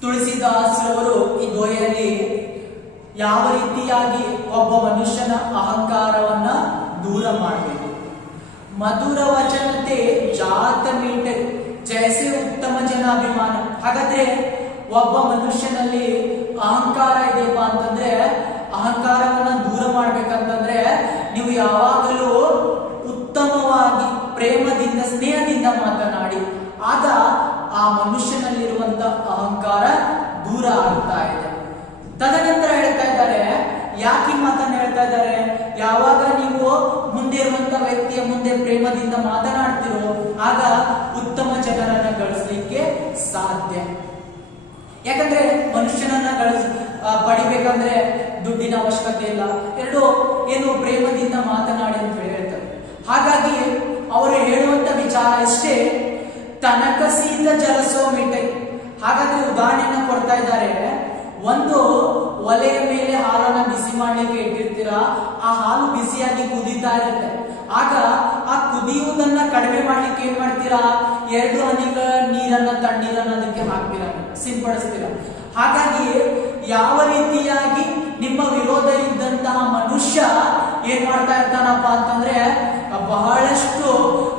ತುಳಸಿದಾಸರವರು ಈ ದೋಹೆಯಲ್ಲಿ ಯಾವ ರೀತಿಯಾಗಿ ಒಬ್ಬ ಮನುಷ್ಯನ ಅಹಂಕಾರವನ್ನ ದೂರ ಮಾಡಬೇಕು, ಮಧುರ ವಚನತೆ ಜಾತ ಮೀಟ ಜೈಸೆ ಉತ್ತಮ ಜನಾಭಿಮಾನ. ಹಾಗಾದ್ರೆ ಒಬ್ಬ ಮನುಷ್ಯನಲ್ಲಿ ಅಹಂಕಾರ ಇದೆಯಪ್ಪ ಅಂತಂದ್ರೆ, ಅಹಂಕಾರವನ್ನ ದೂರ ಮಾಡ್ಬೇಕಂತಂದ್ರೆ ನೀವು ಯಾವಾಗಲೂ ಉತ್ತಮವಾಗಿ ಪ್ರೇಮದಿಂದ ಸ್ನೇಹದಿಂದ ಮಾತನಾಡಿ, ಆಗ ಆ ಮನುಷ್ಯನಲ್ಲಿರುವಂತ ಅಹಂಕಾರ ದೂರ ಆಗ್ತಾ ಇದೆ. ತದನಂತರ ಹೇಳ್ತಾ ಇದ್ದಾರೆ, ಯಾಕೆ ಮಾತನ್ನ ಹೇಳ್ತಾ ಇದ್ದಾರೆ, ಯಾವಾಗ ನೀವು ಮುಂದೆ ಇರುವಂತ ವ್ಯಕ್ತಿಯ ಮುಂದೆ ಪ್ರೇಮದಿಂದ ಮಾತನಾಡ್ತಿರೋ ಆಗ ಉತ್ತಮ ಜನರನ್ನ ಗಳಿಸಲಿಕ್ಕೆ ಸಾಧ್ಯ. ಯಾಕಂದ್ರೆ ಮನುಷ್ಯನನ್ನ ಪಡಿಬೇಕಂದ್ರೆ ದುಡ್ಡಿನ ಅವಶ್ಯಕತೆ ಇಲ್ಲ, ಎರಡು ಏನು ಪ್ರೇಮದಿಂದ ಮಾತನಾಡಿ ಅಂತ ಹೇಳ್ತಾರೆ. ಹಾಗಾಗಿ ಅವರು ಹೇಳುವಂತ ವಿಚಾರ ಇಷ್ಟೇ, ತನಕ ಶೀತ ಜಲಸೋ ಮಿಠೈ. ಹಾಗಾದ್ರೆ ಉದಾಹರಣೆಯನ್ನ ಕೊಡ್ತಾ ಇದ್ದಾರೆ, ಒಂದು ಒಲೆಯ ಮೇಲೆ ಹಾಲನ್ನ ಬಿಸಿ ಮಾಡ್ಲಿಕ್ಕೆ ಇಟ್ಟಿರ್ತೀರಾ, ಆ ಹಾಲು ಬಿಸಿಯಾಗಿ ಕುದೀತಾ ಇರುತ್ತೆ, ಆಗ ಆ ಕುದಿಯುವುದನ್ನ ಕಡಿಮೆ ಮಾಡ್ಲಿಕ್ಕೆ ಏನ್ ಮಾಡ್ತೀರಾ, 2 ಹನಿಗಳ ನೀರನ್ನ ತಣ್ಣೀರನ್ನ ಅದಕ್ಕೆ ಹಾಕ್ತೀರಾ, ಸಿಂಪಡಿಸ್ತೀರಾ. ಹಾಗಾಗಿ ಯಾವ ರೀತಿಯಾಗಿ ನಿಮ್ಮ ವಿರೋಧ ಇದ್ದಂತಹ ಮನುಷ್ಯ ಏನ್ ಮಾಡ್ತಾ ಇರ್ತಾನಪ್ಪ ಅಂತಂದ್ರೆ, ಬಹಳಷ್ಟು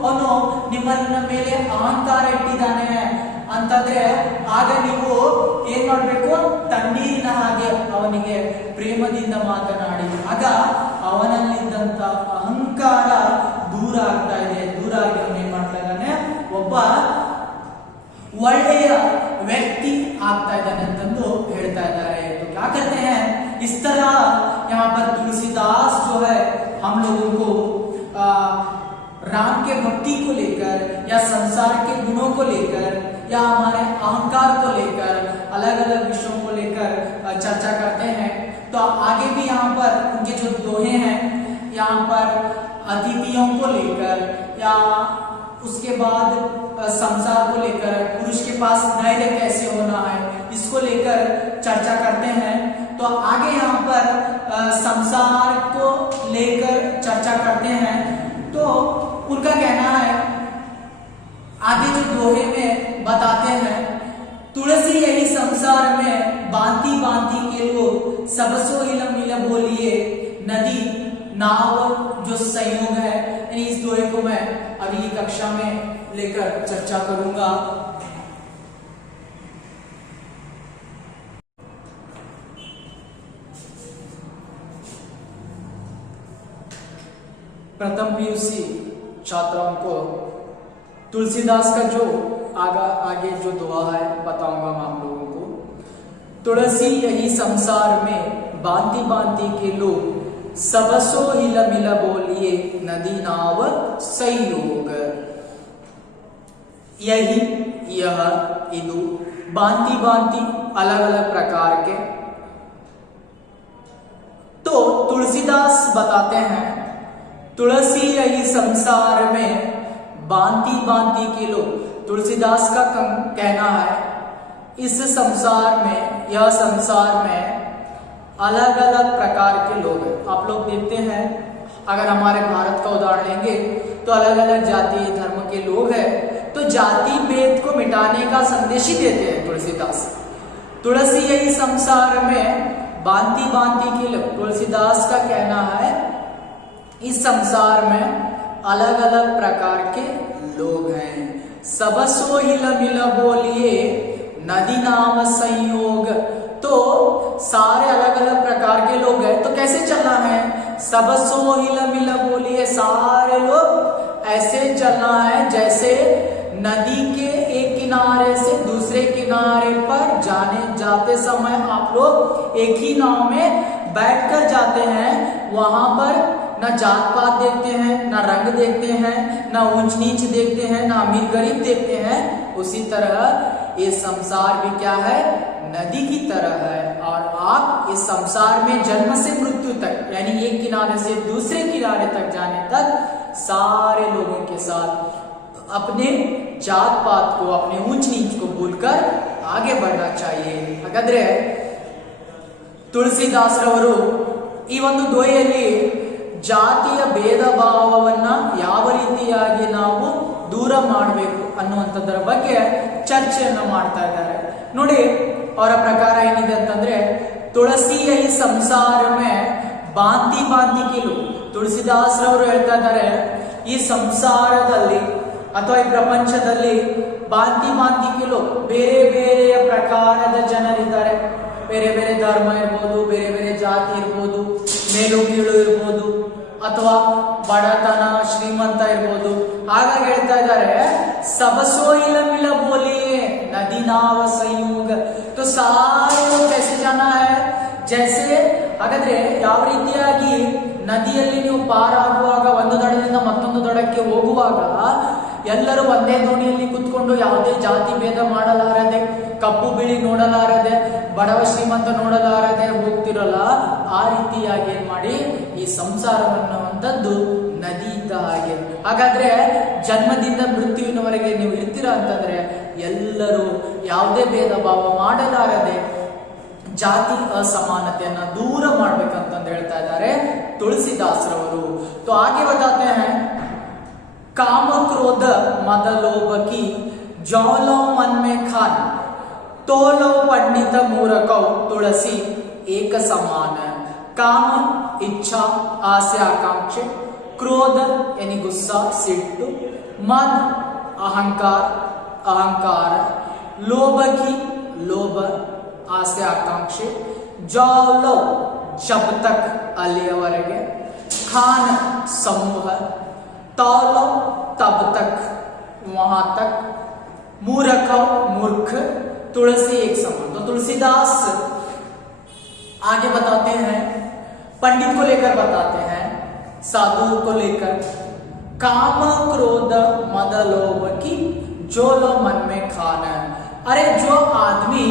ಅವನು ನಿಮ್ಮ ಮೇಲೆ ಅಹಂಕಾರ ಇಟ್ಟಿದ್ದಾನೆ ಅಂತಂದ್ರೆ ಆಗ ನೀವು ಏನ್ ಮಾಡ್ಬೇಕು, ತಣ್ಣೀರಿನ ಹಾಗೆ ಅವನಿಗೆ ಪ್ರೇಮದಿಂದ ಮಾತನಾಡಿ, ಆಗ ಅವನಲ್ಲಿದ್ದಂತ ಅಹಂಕಾರ ದೂರ ಆಗ್ತಾ ಇದೆ. ದೂರ ಆಗಿ ಅವನು ಏನ್ ಮಾಡ್ತಾ ಇದ್ದಾನೆ, ಒಬ್ಬ ಒಳ್ಳೆಯ व्यक्ति ಆಗ್ತಾ ಇದ್ದಾನೆ ಅಂತಂದು ಹೇಳ್ತಾ ಇದ್ದಾರೆ. तो क्या कहते हैं, इस तरह यहाँ पर तुलसीदास जो है हम लोगों को राम के भक्ति को लेकर या संसार के गुणों को लेकर या हमारे अहंकार को लेकर अलग अलग विषयों को लेकर चर्चा करते हैं. तो आगे भी यहाँ पर उनके जो दोहे हैं, यहाँ पर अतिथियों को लेकर या उसके बाद संसार को लेकर, पुरुष के पास धैर्य कैसे होना है, इसको लेकर चर्चा करते हैं. तो आगे यहाँ पर संसार को लेकर चर्चा करते हैं. तो उनका कहना है, आगे जो दोहे में बताते हैं, तुलसी यही संसार में बांती बांती के लोग, सबसो इलम इलम बोलिए नदी नाव जो संयोग है. यानी इस दोहे को मैं अगली कक्षा में लेकर चर्चा करूंगा. प्रथम पीयूसी छात्राओं को तुलसीदास का जो आगे जो दोहा है बताऊंगा मैं आप लोगों को। तुलसी यही संसार में बांति बांति के लोग, सबसो हिला मिला बोलिए नदी नाव संयोग। यही यह इदु बांति बांति अलग अलग प्रकार के। तो तुलसीदास बताते हैं तुलसी यही संसार में बांति बांति के लोग। तुलसीदास का कहना है इस संसार में, यह संसार में अलग अलग प्रकार के लोग हैं। आप लोग देखते हैं अगर हमारे भारत का उदाहरण लेंगे तो अलग अलग जाति धर्म के लोग हैं, तो जाति भेद को मिटाने का संदेश ही देते हैं तुलसीदास। तुलसी यही संसार में बांति बांति के लोग। तुलसीदास का कहना है इस संसार में अलग अलग प्रकार के लोग हैं। सबसो हिला मिला बोलिए नदी नाम संयोग। तो सारे अलग अलग प्रकार के लोग हैं, तो कैसे चलना है? सबसो हिला मिला बोलिए, सारे लोग ऐसे चलना है जैसे नदी के एक किनारे से दूसरे किनारे पर जाते समय आप लोग एक ही नाव में बैठकर जाते हैं। वहां पर न जात पात देखते हैं, न रंग देखते हैं, न ऊंच नीच देखते हैं, न अमीर गरीब देखते हैं। उसी तरह ये संसार भी क्या है? नदी की तरह है। और आप इस संसार में जन्म से मृत्यु तक, यानी एक किनारे से दूसरे किनारे तक जाने तक सारे लोगों के साथ अपने जात पात को, अपने ऊंच नीच को भूलकर आगे बढ़ना चाहिए। ಹಾಗಾದ್ರೆ ತುಳಸಿದಾಸರವರು ಈ ಒಂದು ದೋಯೆಯಲ್ಲಿ ಜಾತಿಯ ಭೇದ ಭಾವವನ್ನ ಯಾವ ರೀತಿಯಾಗಿ ನಾವು ದೂರ ಮಾಡಬೇಕು ಅನ್ನುವಂಥದ್ರ ಬಗ್ಗೆ ಚರ್ಚೆಯನ್ನು ಮಾಡ್ತಾ ಇದ್ದಾರೆ ನೋಡಿ। ಅವರ ಪ್ರಕಾರ ಏನಿದೆ ಅಂತಂದ್ರೆ ತುಳಸಿಯ ಈ ಸಂಸಾರ ಮೇ ಬಾಂತಿ ಬಾಂತಿ ಕಿಲು। ತುಳಸಿದಾಸರವರು ಹೇಳ್ತಾ ಇದ್ದಾರೆ ಈ ಸಂಸಾರದಲ್ಲಿ ಅಥವಾ ಈ ಪ್ರಪಂಚದಲ್ಲಿ ಬಾಂತಿ ಬಾಂತಿ ಕಿಲು ಬೇರೆ ಬೇರೆಯ ಪ್ರಕಾರದ ಜನರಿದ್ದಾರೆ। ಬೇರೆ ಬೇರೆ ಧರ್ಮ ಇರ್ಬೋದು, ಬೇರೆ ಬೇರೆ ಜಾತಿ ಇರ್ಬೋದು, ಮೇಲು ಕೀಳು ಇರ್ಬೋದು, ಅಥವಾ ಬಡತನ ಶ್ರೀಮಂತ ಇರ್ಬೋದು। ಹಾಗಾಗಿ ಹೇಳ್ತಾ ಇದ್ದಾರೆ सबसो हिला मिला बोलिए नदी नाव संयोग। तो सारे लोग कैसे जाना है? जैसे ಹಾಗಾದ್ರೆ ಯಾವ ರೀತಿಯಾಗಿ ನದಿಯಲ್ಲಿ ನೀವು ಪಾರಾಗುವಾಗ ಒಂದು ದಡದಿಂದ ಮತ್ತೊಂದು ದಡಕ್ಕೆ ಹೋಗುವಾಗ ಎಲ್ಲರೂ ಒಂದೇ ದೋಣಿಯಲ್ಲಿ ಕುತ್ಕೊಂಡು ಯಾವುದೇ ಜಾತಿ ಭೇದ ಮಾಡಲಾರದೆ, ಕಪ್ಪು ಬಿಳಿ ನೋಡಲಾರದೆ, ಬಡವ ಶ್ರೀಮಂತ ನೋಡಲಾರದೆ ಹೋಗ್ತಿರಲ್ಲ, ಆ ರೀತಿಯಾಗಿ ಏನ್ ಮಾಡಿ ಈ ಸಂಸಾರವನ್ನುವಂಥದ್ದು ನದಿ ಇದ್ದ ಹಾಗೆ। ಹಾಗಾದ್ರೆ ಜನ್ಮದಿಂದ ಮೃತ್ಯುವಿನವರೆಗೆ ನೀವು ಇರ್ತೀರಾ ಅಂತಂದ್ರೆ ಎಲ್ಲರೂ ಯಾವುದೇ ಭೇದ ಭಾವ ಮಾಡಲಾರದೆ ಜಾತಿ ಅಸಮಾನತೆಯನ್ನ ದೂರ ಮಾಡ್ಬೇಕಂತಂದು ಹೇಳ್ತಾ ಇದ್ದಾರೆ ತುಳಸಿದಾಸರವರು। तो आगे बताते हैं काम क्रोध मद लोभ की जो लो मन में खान, तो लो पंडित मूर्खौ तुलसी एक समान। काम इच्छा आसे आकांक्षे, क्रोध यानी गुस्सा सिट्टु, मद अहंकार, लोभ की लोभ आसे आकांक्षे, जो लो जब तक अलिಯವರೆಗೆ, खान समूह, तौलो तब तक वहां तक, मूर्ख मूर्ख तुलसी एक समान। तो तुलसीदास आगे बताते हैं, पंडित को लेकर बताते हैं, साधु को लेकर, काम क्रोध मद लोभ की जो लो मन में खान। अरे जो आदमी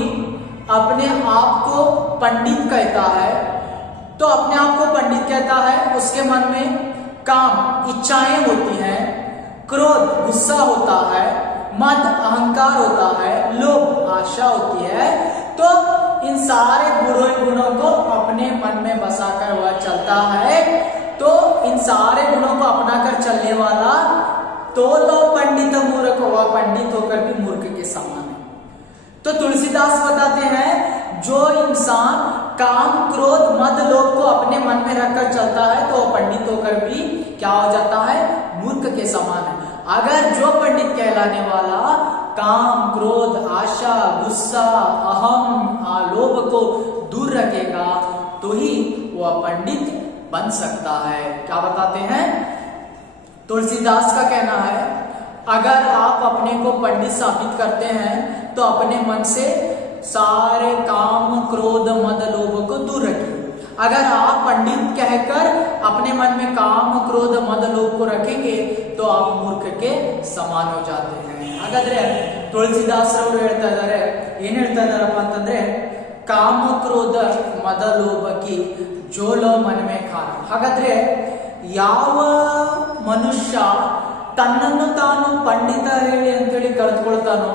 अपने आप को पंडित कहता है, तो अपने आप को पंडित कहता है, उसके मन में काम इच्छाएं होती हैं, क्रोध गुस्सा होता है, मद अहंकार होता है, लोभ आशा होती है। तो इन सारे बुरे गुणों को अपने मन में बसाकर वह चलता है। तो इन सारे गुणों को अपनाकर चलने वाला तो लो पंडित मूर्ख, वह पंडित होकर भी मूर्ख के समान है। तो तुलसीदास बताते हैं जो इंसान काम क्रोध मद लोभ को अपने मन में रखकर चलता है तो पंडित होकर भी क्या हो जाता है? मूर्ख के समान है। अगर जो पंडित कहलाने वाला काम क्रोध आशा गुस्सा अहम लोभ को दूर रखेगा तो ही वह पंडित बन सकता है। क्या बताते हैं? तुलसीदास का कहना है, अगर आप अपने को पंडित साबित करते हैं तो अपने मन से सारे काम क्रोध मद लोभ को दूर रखिए। अगर आप पंडित कहकर अपने मन में काम क्रोध मद लोभ को रखेंगे तो आप मूर्ख के समान हो जाते हैं। ಹಾಗಾದ್ರೆ ತುಳಸಿದಾಸ್ ಅವರು ಹೇಳ್ತಾ ಇದ್ದಾರೆ, ಏನ್ ಹೇಳ್ತಾ ಇದಾರಪ್ಪ ಅಂತಂದ್ರೆ, ಕಾಮ ಕ್ರೋಧ ಮದ ಲೋಭಕಿ ಜೋಲೋ ಮನಮೆ ಖಾನ. ಹಾಗಾದ್ರೆ ಯಾವ ಮನುಷ್ಯ ತನ್ನನ್ನು ತಾನು ಪಂಡಿತ ಹೇಳಿ ಅಂತೇಳಿ ಕರೆದುಕೊಳ್ತಾನೋ,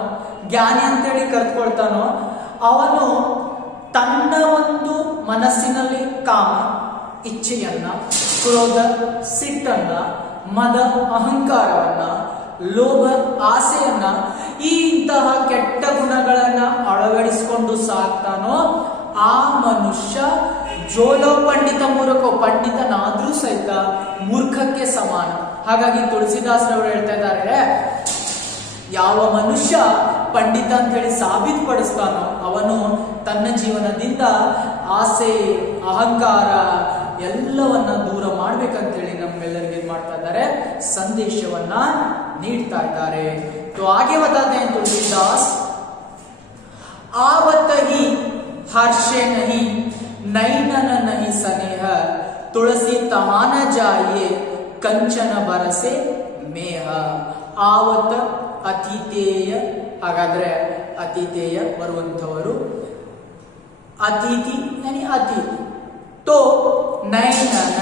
ಜ್ಞಾನಿ ಅಂತೇಳಿ ಕರೆದುಕೊಳ್ತಾನೋ, ಅವನು ತನ್ನ ಒಂದು ಮನಸ್ಸಿನಲ್ಲಿ ಕಾಮ ಇಚ್ಛೆಯನ್ನ, ಕ್ರೋಧ ಸಿಟ್ಟನ್ನ, ಮದ ಅಹಂಕಾರವನ್ನ, ಲೋಭ ಆಸೆಯನ್ನ, ಈ ಇಂತಹ ಕೆಟ್ಟ ಗುಣಗಳನ್ನ ಅಳವಡಿಸಿಕೊಂಡು ಸಾಕ್ತಾನೋ ಆ ಮನುಷ್ಯ ಜೋಲೋ ಪಂಡಿತ ಮೂರ್ಖೋ, ಪಂಡಿತನಾದ್ರೂ ಸಹಿತ ಮೂರ್ಖಕ್ಕೆ ಸಮಾನ. ಹಾಗಾಗಿ ತುಳಸಿದಾಸರವರು ಹೇಳ್ತಾ ಇದ್ದಾರೆ, ಯಾವ ಮನುಷ್ಯ ಪಂಡಿತ ಅಂತ ಹೇಳಿ ಸಾಬೀತುಪಡಿಸ್ತಾನೋ ಅವನು ತನ್ನ ಜೀವನದಿಂದ ಆಸೆ ಅಹಂಕಾರ ಎಲ್ಲವನ್ನ ದೂರ ಮಾಡ್ಬೇಕಂತೇಳಿ ನಮ್ಮೆಲ್ಲರಿಗೆ ಮಾಡ್ತಾ ಇದ್ದಾರೆ, ಸಂದೇಶವನ್ನ ನೀಡ್ತಾ ಇದ್ದಾರೆ. तो आगे बताते हैं तुलसीदास, आवत ही हर्षे नहीं नैनन नहीं स्नेह, तुलसी तहा न जाइए कंचन बरसे ಮೇಹ. ಆವತ್ ಅತಿಥೇಯ, ಹಾಗಾದ್ರೆ ಅತಿಥೇಯ ಬರುವಂಥವರು, ಅತಿಥಿ ಯಾನಿ ಅತಿಥಿ. तो नैनन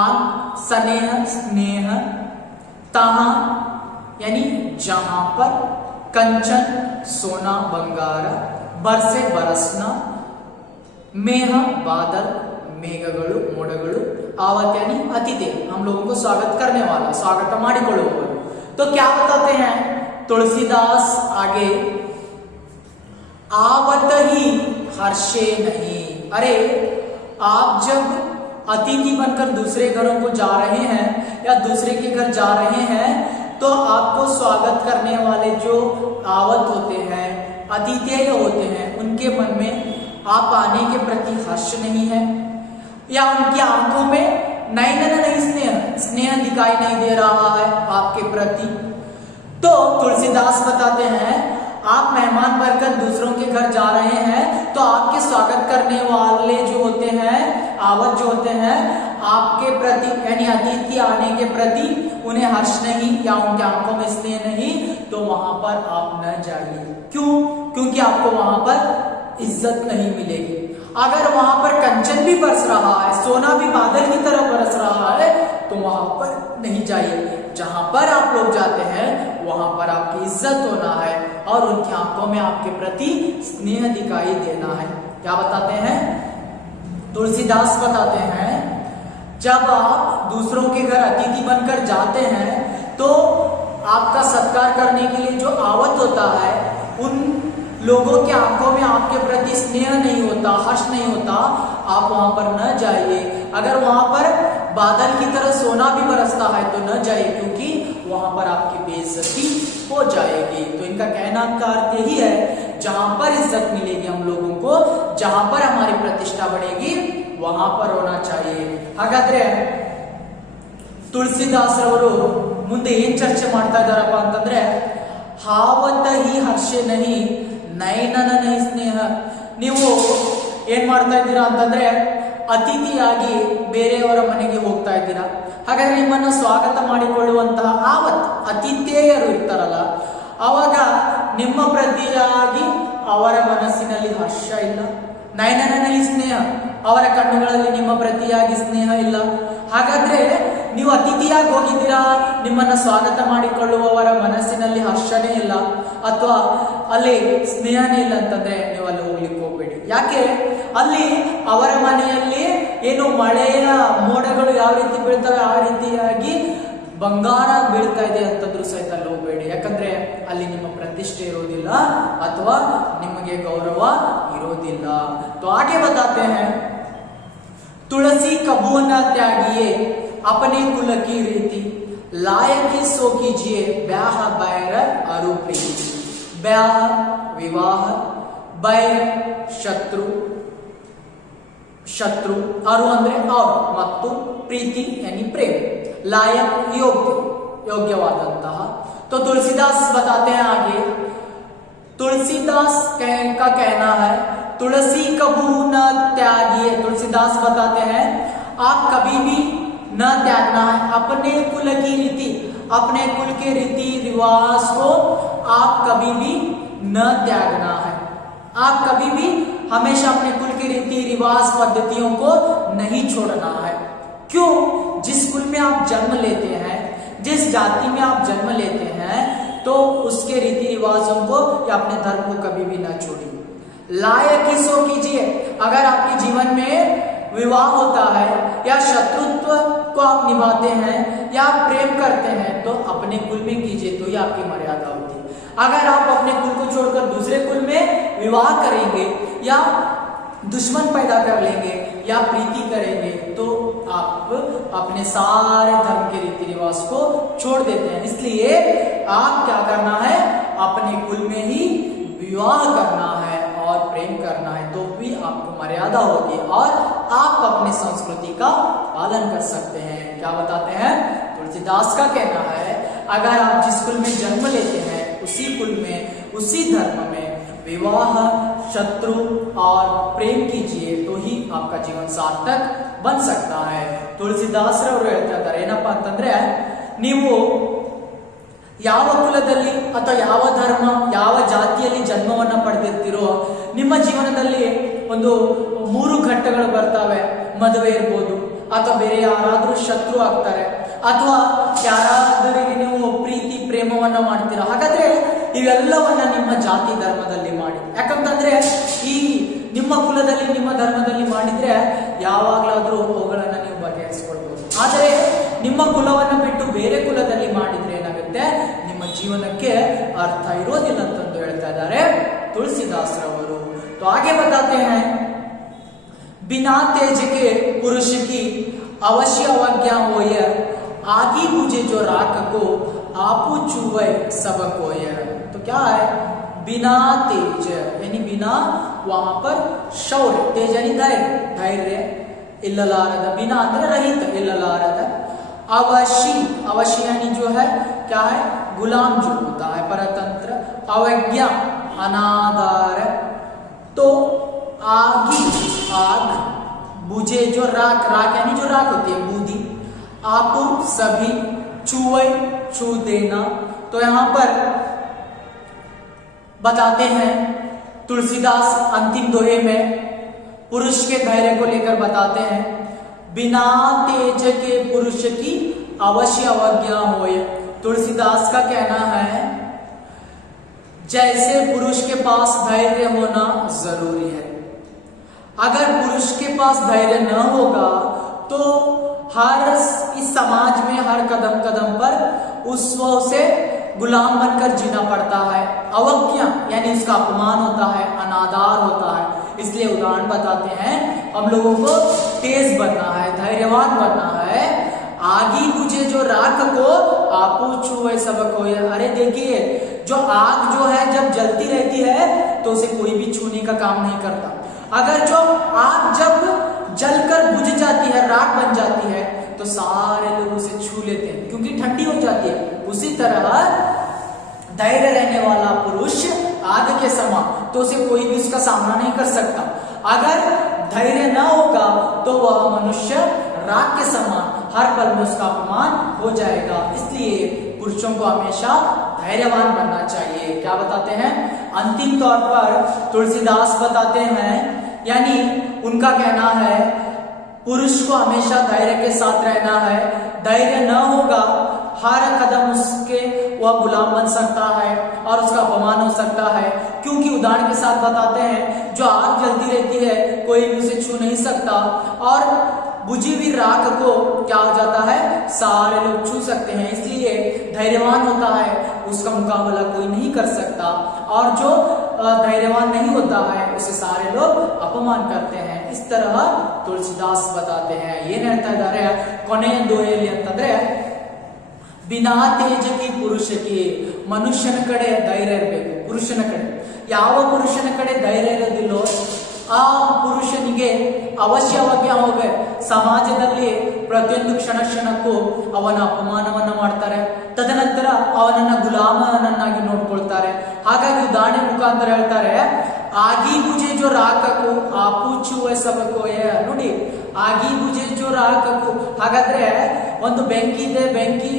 आम स्नेह स्नेह, तहा यानी जहां पर, कंचन सोना बंगारा, बरसे बरसना, मेह बादल ಮೇಘಗಳು ಮೋಡಗಳು, आवत यानी अतिथि हम लोगों को स्वागत करने वाला, स्वागत ಮಾಡಿಕೊಳ್ಳುವವರು. तो क्या बताते हैं तुलसीदास आगे, आवत ही हर्षे नहीं. अरे आप जब अतिथि बनकर दूसरे घरों को जा रहे हैं या दूसरे के घर जा रहे हैं तो आपको स्वागत करने वाले जो आवत होते हैं, अतिथेय होते हैं, उनके मन में आप आने के प्रति हर्ष नहीं है, या उनकी आंखों में नैनन नहीं स्नेह, स्नेह दिखाई नहीं दे रहा है आपके प्रति. तो तुलसीदास बताते हैं, आप मेहमान बनकर दूसरों के घर जा रहे हैं तो आपके स्वागत करने वाले जो होते हैं, आवत जो होते हैं, आपके प्रति यानी अतिथि आने के प्रति उन्हें हर्ष नहीं या उनके आंखों में स्नेह नहीं, तो वहां पर आप न जाइए. क्यों? क्योंकि आपको वहां पर इज्जत नहीं मिलेगी. अगर वहां पर कंचन भी बरस रहा है, सोना भी बादल की तरह बरस रहा है, तो वहां पर नहीं जाइए. जहां पर आप लोग जाते हैं वहां पर आपकी इज्जत होना है और उनकी आंखों में आपके प्रति स्नेह दिखाई देना है. क्या बताते हैं तुलसीदास? बताते हैं, जब आप दूसरों के घर अतिथि बनकर जाते हैं तो आपका सत्कार करने के लिए जो आवत होता है, उन लोगों के आंखों में आपके प्रति स्नेह नहीं होता, हर्ष नहीं होता, आप वहां पर न जाइए. अगर वहां पर बादल की तरह सोना भी बरसता है तो न जाइए, क्योंकि वहां पर आपकी बेइज्जती हो जाएगी. तो इनका कहना का अर्थ यही है, जहां पर इज्जत मिलेगी हम लोगों को, जहां पर हमारी प्रतिष्ठा बढ़ेगी, वहां पर होना चाहिए. ಹಾಗಾದ್ರೆ ತುಳಸಿದಾಸರವರು ಮುಂದೆ ಏನ್ ಚರ್ಚೆ ಮಾಡ್ತಾ ಇದ್ದಾರಪ್ಪ ಅಂತಂದ್ರೆ, ಹಾವತ ಹಿ ಹರ್ಷೆ ನಹಿ ನೈನನ ನಹಿ ಸ್ನೇಹ. ನೀವು ಏನ್ ಮಾಡ್ತಾ ಇದ್ದೀರಾ ಅಂತಂದ್ರೆ, ಅತಿಥಿಯಾಗಿ ಬೇರೆಯವರ ಮನೆಗೆ ಹೋಗ್ತಾ ಇದ್ದೀರಾ. ಹಾಗಾದ್ರೆ ನಿಮ್ಮನ್ನ ಸ್ವಾಗತ ಮಾಡಿಕೊಳ್ಳುವಂತಹ ಆವತ್ ಅತಿಥೇಯರು ಇರ್ತಾರಲ್ಲ, ಅವಾಗ ನಿಮ್ಮ ಪ್ರತಿಯಾಗಿ ಅವರ ಮನಸ್ಸಿನಲ್ಲಿ ಹರ್ಷ ಇಲ್ಲ, ನೈನನಲ್ಲಿ ಸ್ನೇಹ, ಅವರ ಕಣ್ಣುಗಳಲ್ಲಿ ನಿಮ್ಮ ಪ್ರತಿಯಾಗಿ ಸ್ನೇಹ ಇಲ್ಲ. ಹಾಗಾದ್ರೆ ನೀವು ಅತಿಥಿಯಾಗಿ ಹೋಗಿದ್ದೀರಾ, ನಿಮ್ಮನ್ನ ಸ್ವಾಗತ ಮಾಡಿಕೊಳ್ಳುವವರ ಮನಸ್ಸಿನಲ್ಲಿ ಹರ್ಷನೇ ಇಲ್ಲ ಅಥವಾ ಅಲ್ಲಿ ಸ್ನೇಹನೇ ಇಲ್ಲ ಅಂತಂದ್ರೆ ನೀವು ಅಲ್ಲಿ ಹೋಗ್ಲಿಕ್ಕೆ ಹೋಗ್ಬೇಡಿ. ಯಾಕೆ? ಅಲ್ಲಿ ಅವರ ಮನೆಯಲ್ಲಿ ಏನು ಮಳೆಯ ಮೋಡಗಳು ಯಾವ ರೀತಿ ಬೀಳ್ತವೆ ಆ ರೀತಿಯಾಗಿ ಬಂಗಾರ ಬೀಳ್ತಾ ಇದೆ ಅಂತಂದ್ರೂ ಸಹಿತ ಅಲ್ಲಿ ಹೋಗ್ಬೇಡಿ. ಯಾಕಂದ್ರೆ ಅಲ್ಲಿ ನಿಮ್ಮ ಪ್ರತಿಷ್ಠೆ ಇರೋದಿಲ್ಲ ಅಥವಾ ನಿಮಗೆ ಗೌರವ ಇರೋದಿಲ್ಲ. तो आगे बताते हैं, तुलसी कबू न त्यागिए अपने कुल की रीति, लायक सो कीजिए ब्याह बैर अरु प्रीति. ब्याह विवाह, बैर शत्रु, ಶತ್ರು, ಅರು ಅಂದ್ರೆ ಅವರು, ಮತ್ತು ಪ್ರೀತಿ यानी प्रेम, लायक योग्यवादंತಹ। तो तुलसीदास बताते हैं आगे, तुलसीदास का कहना है तुलसी कबू न त्यागिए। तुलसीदास बताते हैं आप कभी भी न त्यागना है अपने कुल की रीति, अपने कुल के रीति रिवाज को आप कभी भी न त्यागना है। आप कभी भी हमेशा अपने कुल के रीति रिवाज पद्धतियों को नहीं छोड़ना है। क्यों? जिस कुल में आप जन्म लेते हैं, जिस जाति में आप जन्म लेते हैं, तो उसके रीति रिवाजों को या अपने धर्म को कभी भी न छोड़िए। लायक ही सो कीजिए। अगर आपके जीवन में विवाह होता है या शत्रुत्व को आप निभाते हैं या आप प्रेम करते हैं, तो अपने कुल में कीजिए, तो ही आपकी मर्यादा होती है। अगर आप अपने कुल को छोड़कर दूसरे कुल में विवाह करेंगे या दुश्मन पैदा कर लेंगे या प्रीति करेंगे, तो आप अपने सारे धर्म के रीति रिवाज को छोड़ देते हैं। इसलिए आप क्या करना है, अपने कुल में ही विवाह करना है और प्रेम करना है, तो भी आपको मर्यादा होगी और आप अपनी संस्कृति का पालन कर सकते हैं। क्या बताते हैं? तुलसीदास का कहना है अगर आप जिस कुल में जन्म लेते हैं, उसी कुल में, उसी धर्म में विवाह, शत्रु और प्रेम कीजिए, तो ही आपका जीवन सार्थक बन सकता है। ತುಳಸಿದಾಸರವರು ಹೇಳ್ತಾ ಇದ್ದಾರೆ ಏನಪ್ಪ ಅಂತಂದ್ರೆ, ನೀವು ಯಾವ ಕುಲದಲ್ಲಿ ಅಥವಾ ಯಾವ ಧರ್ಮ, ಯಾವ ಜಾತಿಯಲ್ಲಿ ಜನ್ಮವನ್ನ ಪಡೆದಿರ್ತೀರೋ, ನಿಮ್ಮ ಜೀವನದಲ್ಲಿ ಒಂದು 3 ಘಟ್ಟಗಳು ಬರ್ತವೆ. ಮದುವೆ ಇರ್ಬೋದು, ಅಥವಾ ಬೇರೆ ಯಾರಾದ್ರೂ ಶತ್ರು ಆಗ್ತಾರೆ, ಅಥವಾ ಯಾರಾದರಿಗೆ ನೀವು ಪ್ರೀತಿ ಪ್ರೇಮವನ್ನ ಮಾಡ್ತೀರಾ. ಹಾಗಾದ್ರೆ ಇವೆಲ್ಲವನ್ನ ನಿಮ್ಮ ಜಾತಿ ಧರ್ಮದಲ್ಲಿ ಮಾಡಿ. ಯಾಕಂತಂದ್ರೆ ಈ ನಿಮ್ಮ ಕುಲದಲ್ಲಿ, ನಿಮ್ಮ ಧರ್ಮದಲ್ಲಿ ಮಾಡಿದ್ರೆ ಯಾವಾಗ್ಲಾದ್ರೂ ಅವುಗಳನ್ನ ನೀವು ಬಗೆಹರಿಸಿಕೊಳ್ಬಹುದು. ಆದರೆ ನಿಮ್ಮ ಕುಲವನ್ನ ಬಿಟ್ಟು ಬೇರೆ ಕುಲದಲ್ಲಿ ಮಾಡಿದ್ರೆ ಏನಾಗುತ್ತೆ, ನಿಮ್ಮ ಜೀವನಕ್ಕೆ ಅರ್ಥ ಇರೋದಿಲ್ಲ ಅಂತಂದು ಹೇಳ್ತಾ ಇದ್ದಾರೆ ತುಳಸಿದಾಸರವರು. तो आगे बताते हैं बिना तेज के पुरुष की अवश्य अवज्ञा होय, आगी बुझे जो राख को आपू चुवे सब कोय। तो क्या है? बिना तेज यानी बिना, वहां पर शौर्य, तेज यानी धैर्य, धैर्य इल्ललारद, बिना अंदर रहित, इल्ललारद। अवशी, अवशी यानी जो है क्या है, गुलाम जो होता है, परतंत्र। अवज्ञा अनादर। तो आगी, आग, बुझे जो राख, राख यानी जो राख होती है, बूदी। आप सभी, छुए, छू देना। तो यहां पर बताते हैं तुलसीदास अंतिम दोहे में पुरुष के धैर्य को लेकर बताते हैं, बिना तेज के पुरुष की अवश्य अवज्ञा होए। तुलसीदास का कहना है जैसे पुरुष के पास धैर्य होना जरूरी है, अगर पुरुष के पास धैर्य न होगा तो हर इस समाज में हर कदम कदम पर उसको से गुलाम बनकर जीना पड़ता है। अवज्ञा यानी उसका अपमान होता है, अनादर होता है। इसलिए उदाहरण बताते हैं, हम लोगों को तेज बनना है, धैर्यवान बनना है। आगी बुझे जो राख को आपू छुए सब कोय। अरे देखिए, जो आग जो है जब जलती रहती है तो उसे कोई भी छूने का काम नहीं करता। अगर जो आग जब जलकर बुझ जाती है, राख बन जाती है, तो सारे लोग उसे छू लेते हैं क्योंकि ठंडी हो जाती है। उसी तरह धैर्य रहने वाला पुरुष आग के समान, तो उसे कोई भी उसका सामना नहीं कर सकता। अगर धैर्य न होगा तो वह मनुष्य राख के समान हर पल में उसका अपमान हो जाएगा। इसलिए पुरुषों को हमेशा धैर्यवान बनना चाहिए। क्या बताते हैं? अंतिम तौर पर तुलसीदास बताते हैं, यानी उनका कहना है पुरुष को हमेशा धैर्य के साथ रहना है। धैर्य न होगा, हर कदम उसके वह गुलाम बन सकता है और उसका अपमान हो सकता है। क्योंकि उदाहरण के साथ बताते हैं, जो आग जलती रहती है कोई भी उसे छू नहीं सकता, और बुझी हुई राख को क्या हो जाता है, सारे लोग छू सकते हैं। इसलिए धैर्यवान होता है, उसका मुकाबला कोई नहीं कर सकता, और जो धैर्यवान नहीं होता है उसे सारे लोग अपमान करते हैं। इस तरह तुलसीदास बताते हैं। ಏನ್ ಹೇಳ್ತಾ ಇದ್ದಾರೆ ಕೊನೆಯ ದೋಹೆಯಲ್ಲಿ ಅಂತಂದ್ರೆ, ಬಿನಾ ತೇಜಕಿ ಪುರುಷಕಿ, ಮನುಷ್ಯನ ಕಡೆ ಧೈರ್ಯ ಇರಬೇಕು. ಪುರುಷನ ಕಡೆ, ಯಾವ ಪುರುಷನ ಕಡೆ ಧೈರ್ಯ ಇರೋದಿಲ್ಲೋ ಆ ಪುರುಷನಿಗೆ ಅವಶ್ಯವಾಗಿ ಅವಾಗ ಸಮಾಜದಲ್ಲಿ ಪ್ರತಿಯೊಂದು ಕ್ಷಣಕ್ಕೂ ಅವನ ಅಪಮಾನವನ್ನ ಮಾಡ್ತಾರೆ. ತದನಂತರ ಅವನನ್ನ ಗುಲಾಮನನ್ನಾಗಿ ನೋಡ್ಕೊಳ್ತಾರೆ. ಹಾಗಾಗಿ ಉದಾಹರಣೆ ಮುಖಾಂತರ ಹೇಳ್ತಾರೆ, ಆಗಿ ಮುಜೆ ಜೋ ರಾಕಕು ಆ ಪೂಚುವ ಸಬಕೋಯ. ನೋಡಿ, ಆಗಿ ಮುಜೆ ಜೋ ರಾಕಕು, ಹಾಗಾದ್ರೆ ಒಂದು ಬೆಂಕಿ ಇದೆ, ಬೆಂಕಿ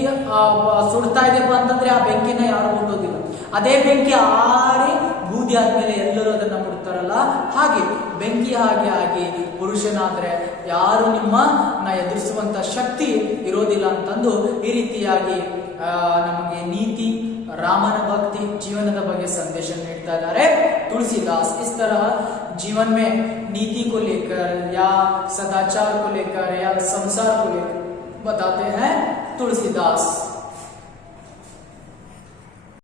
ಸುಡ್ತಾ ಇದೆಪ್ಪ ಅಂತಂದ್ರೆ ಆ ಬೆಂಕಿನ ಯಾರು ಮುಟ್ಟೋದಿಲ್ಲ. ಅದೇ ಬೆಂಕಿ ಆರಿ ಬೂದಿ ಆದ್ಮೇಲೆ ಎಲ್ಲರೂ ಅದನ್ನ ಮುಡ್ತಾರಲ್ಲ, ಹಾಗೆ ಬೆಂಕಿ ಹಾಗೆ ಆಗಿ ಪುರುಷನಾದ್ರೆ ಯಾರು ನಿಮ್ಮನ್ನ ಎದುರಿಸುವಂತ ಶಕ್ತಿ ಇರೋದಿಲ್ಲ ಅಂತಂದು ಈ ರೀತಿಯಾಗಿ ನಮಗೆ ನೀತಿ, रामन भक्ति जीवन ಬಗ್ಗೆ संदेश ನೀಡ್ತಾ ಇದ್ದಾರೆ तुलसीदास। इस तरह जीवन में नीति को लेकर या सदाचार को लेकर या संसार को लेकर बताते हैं तुलसीदास।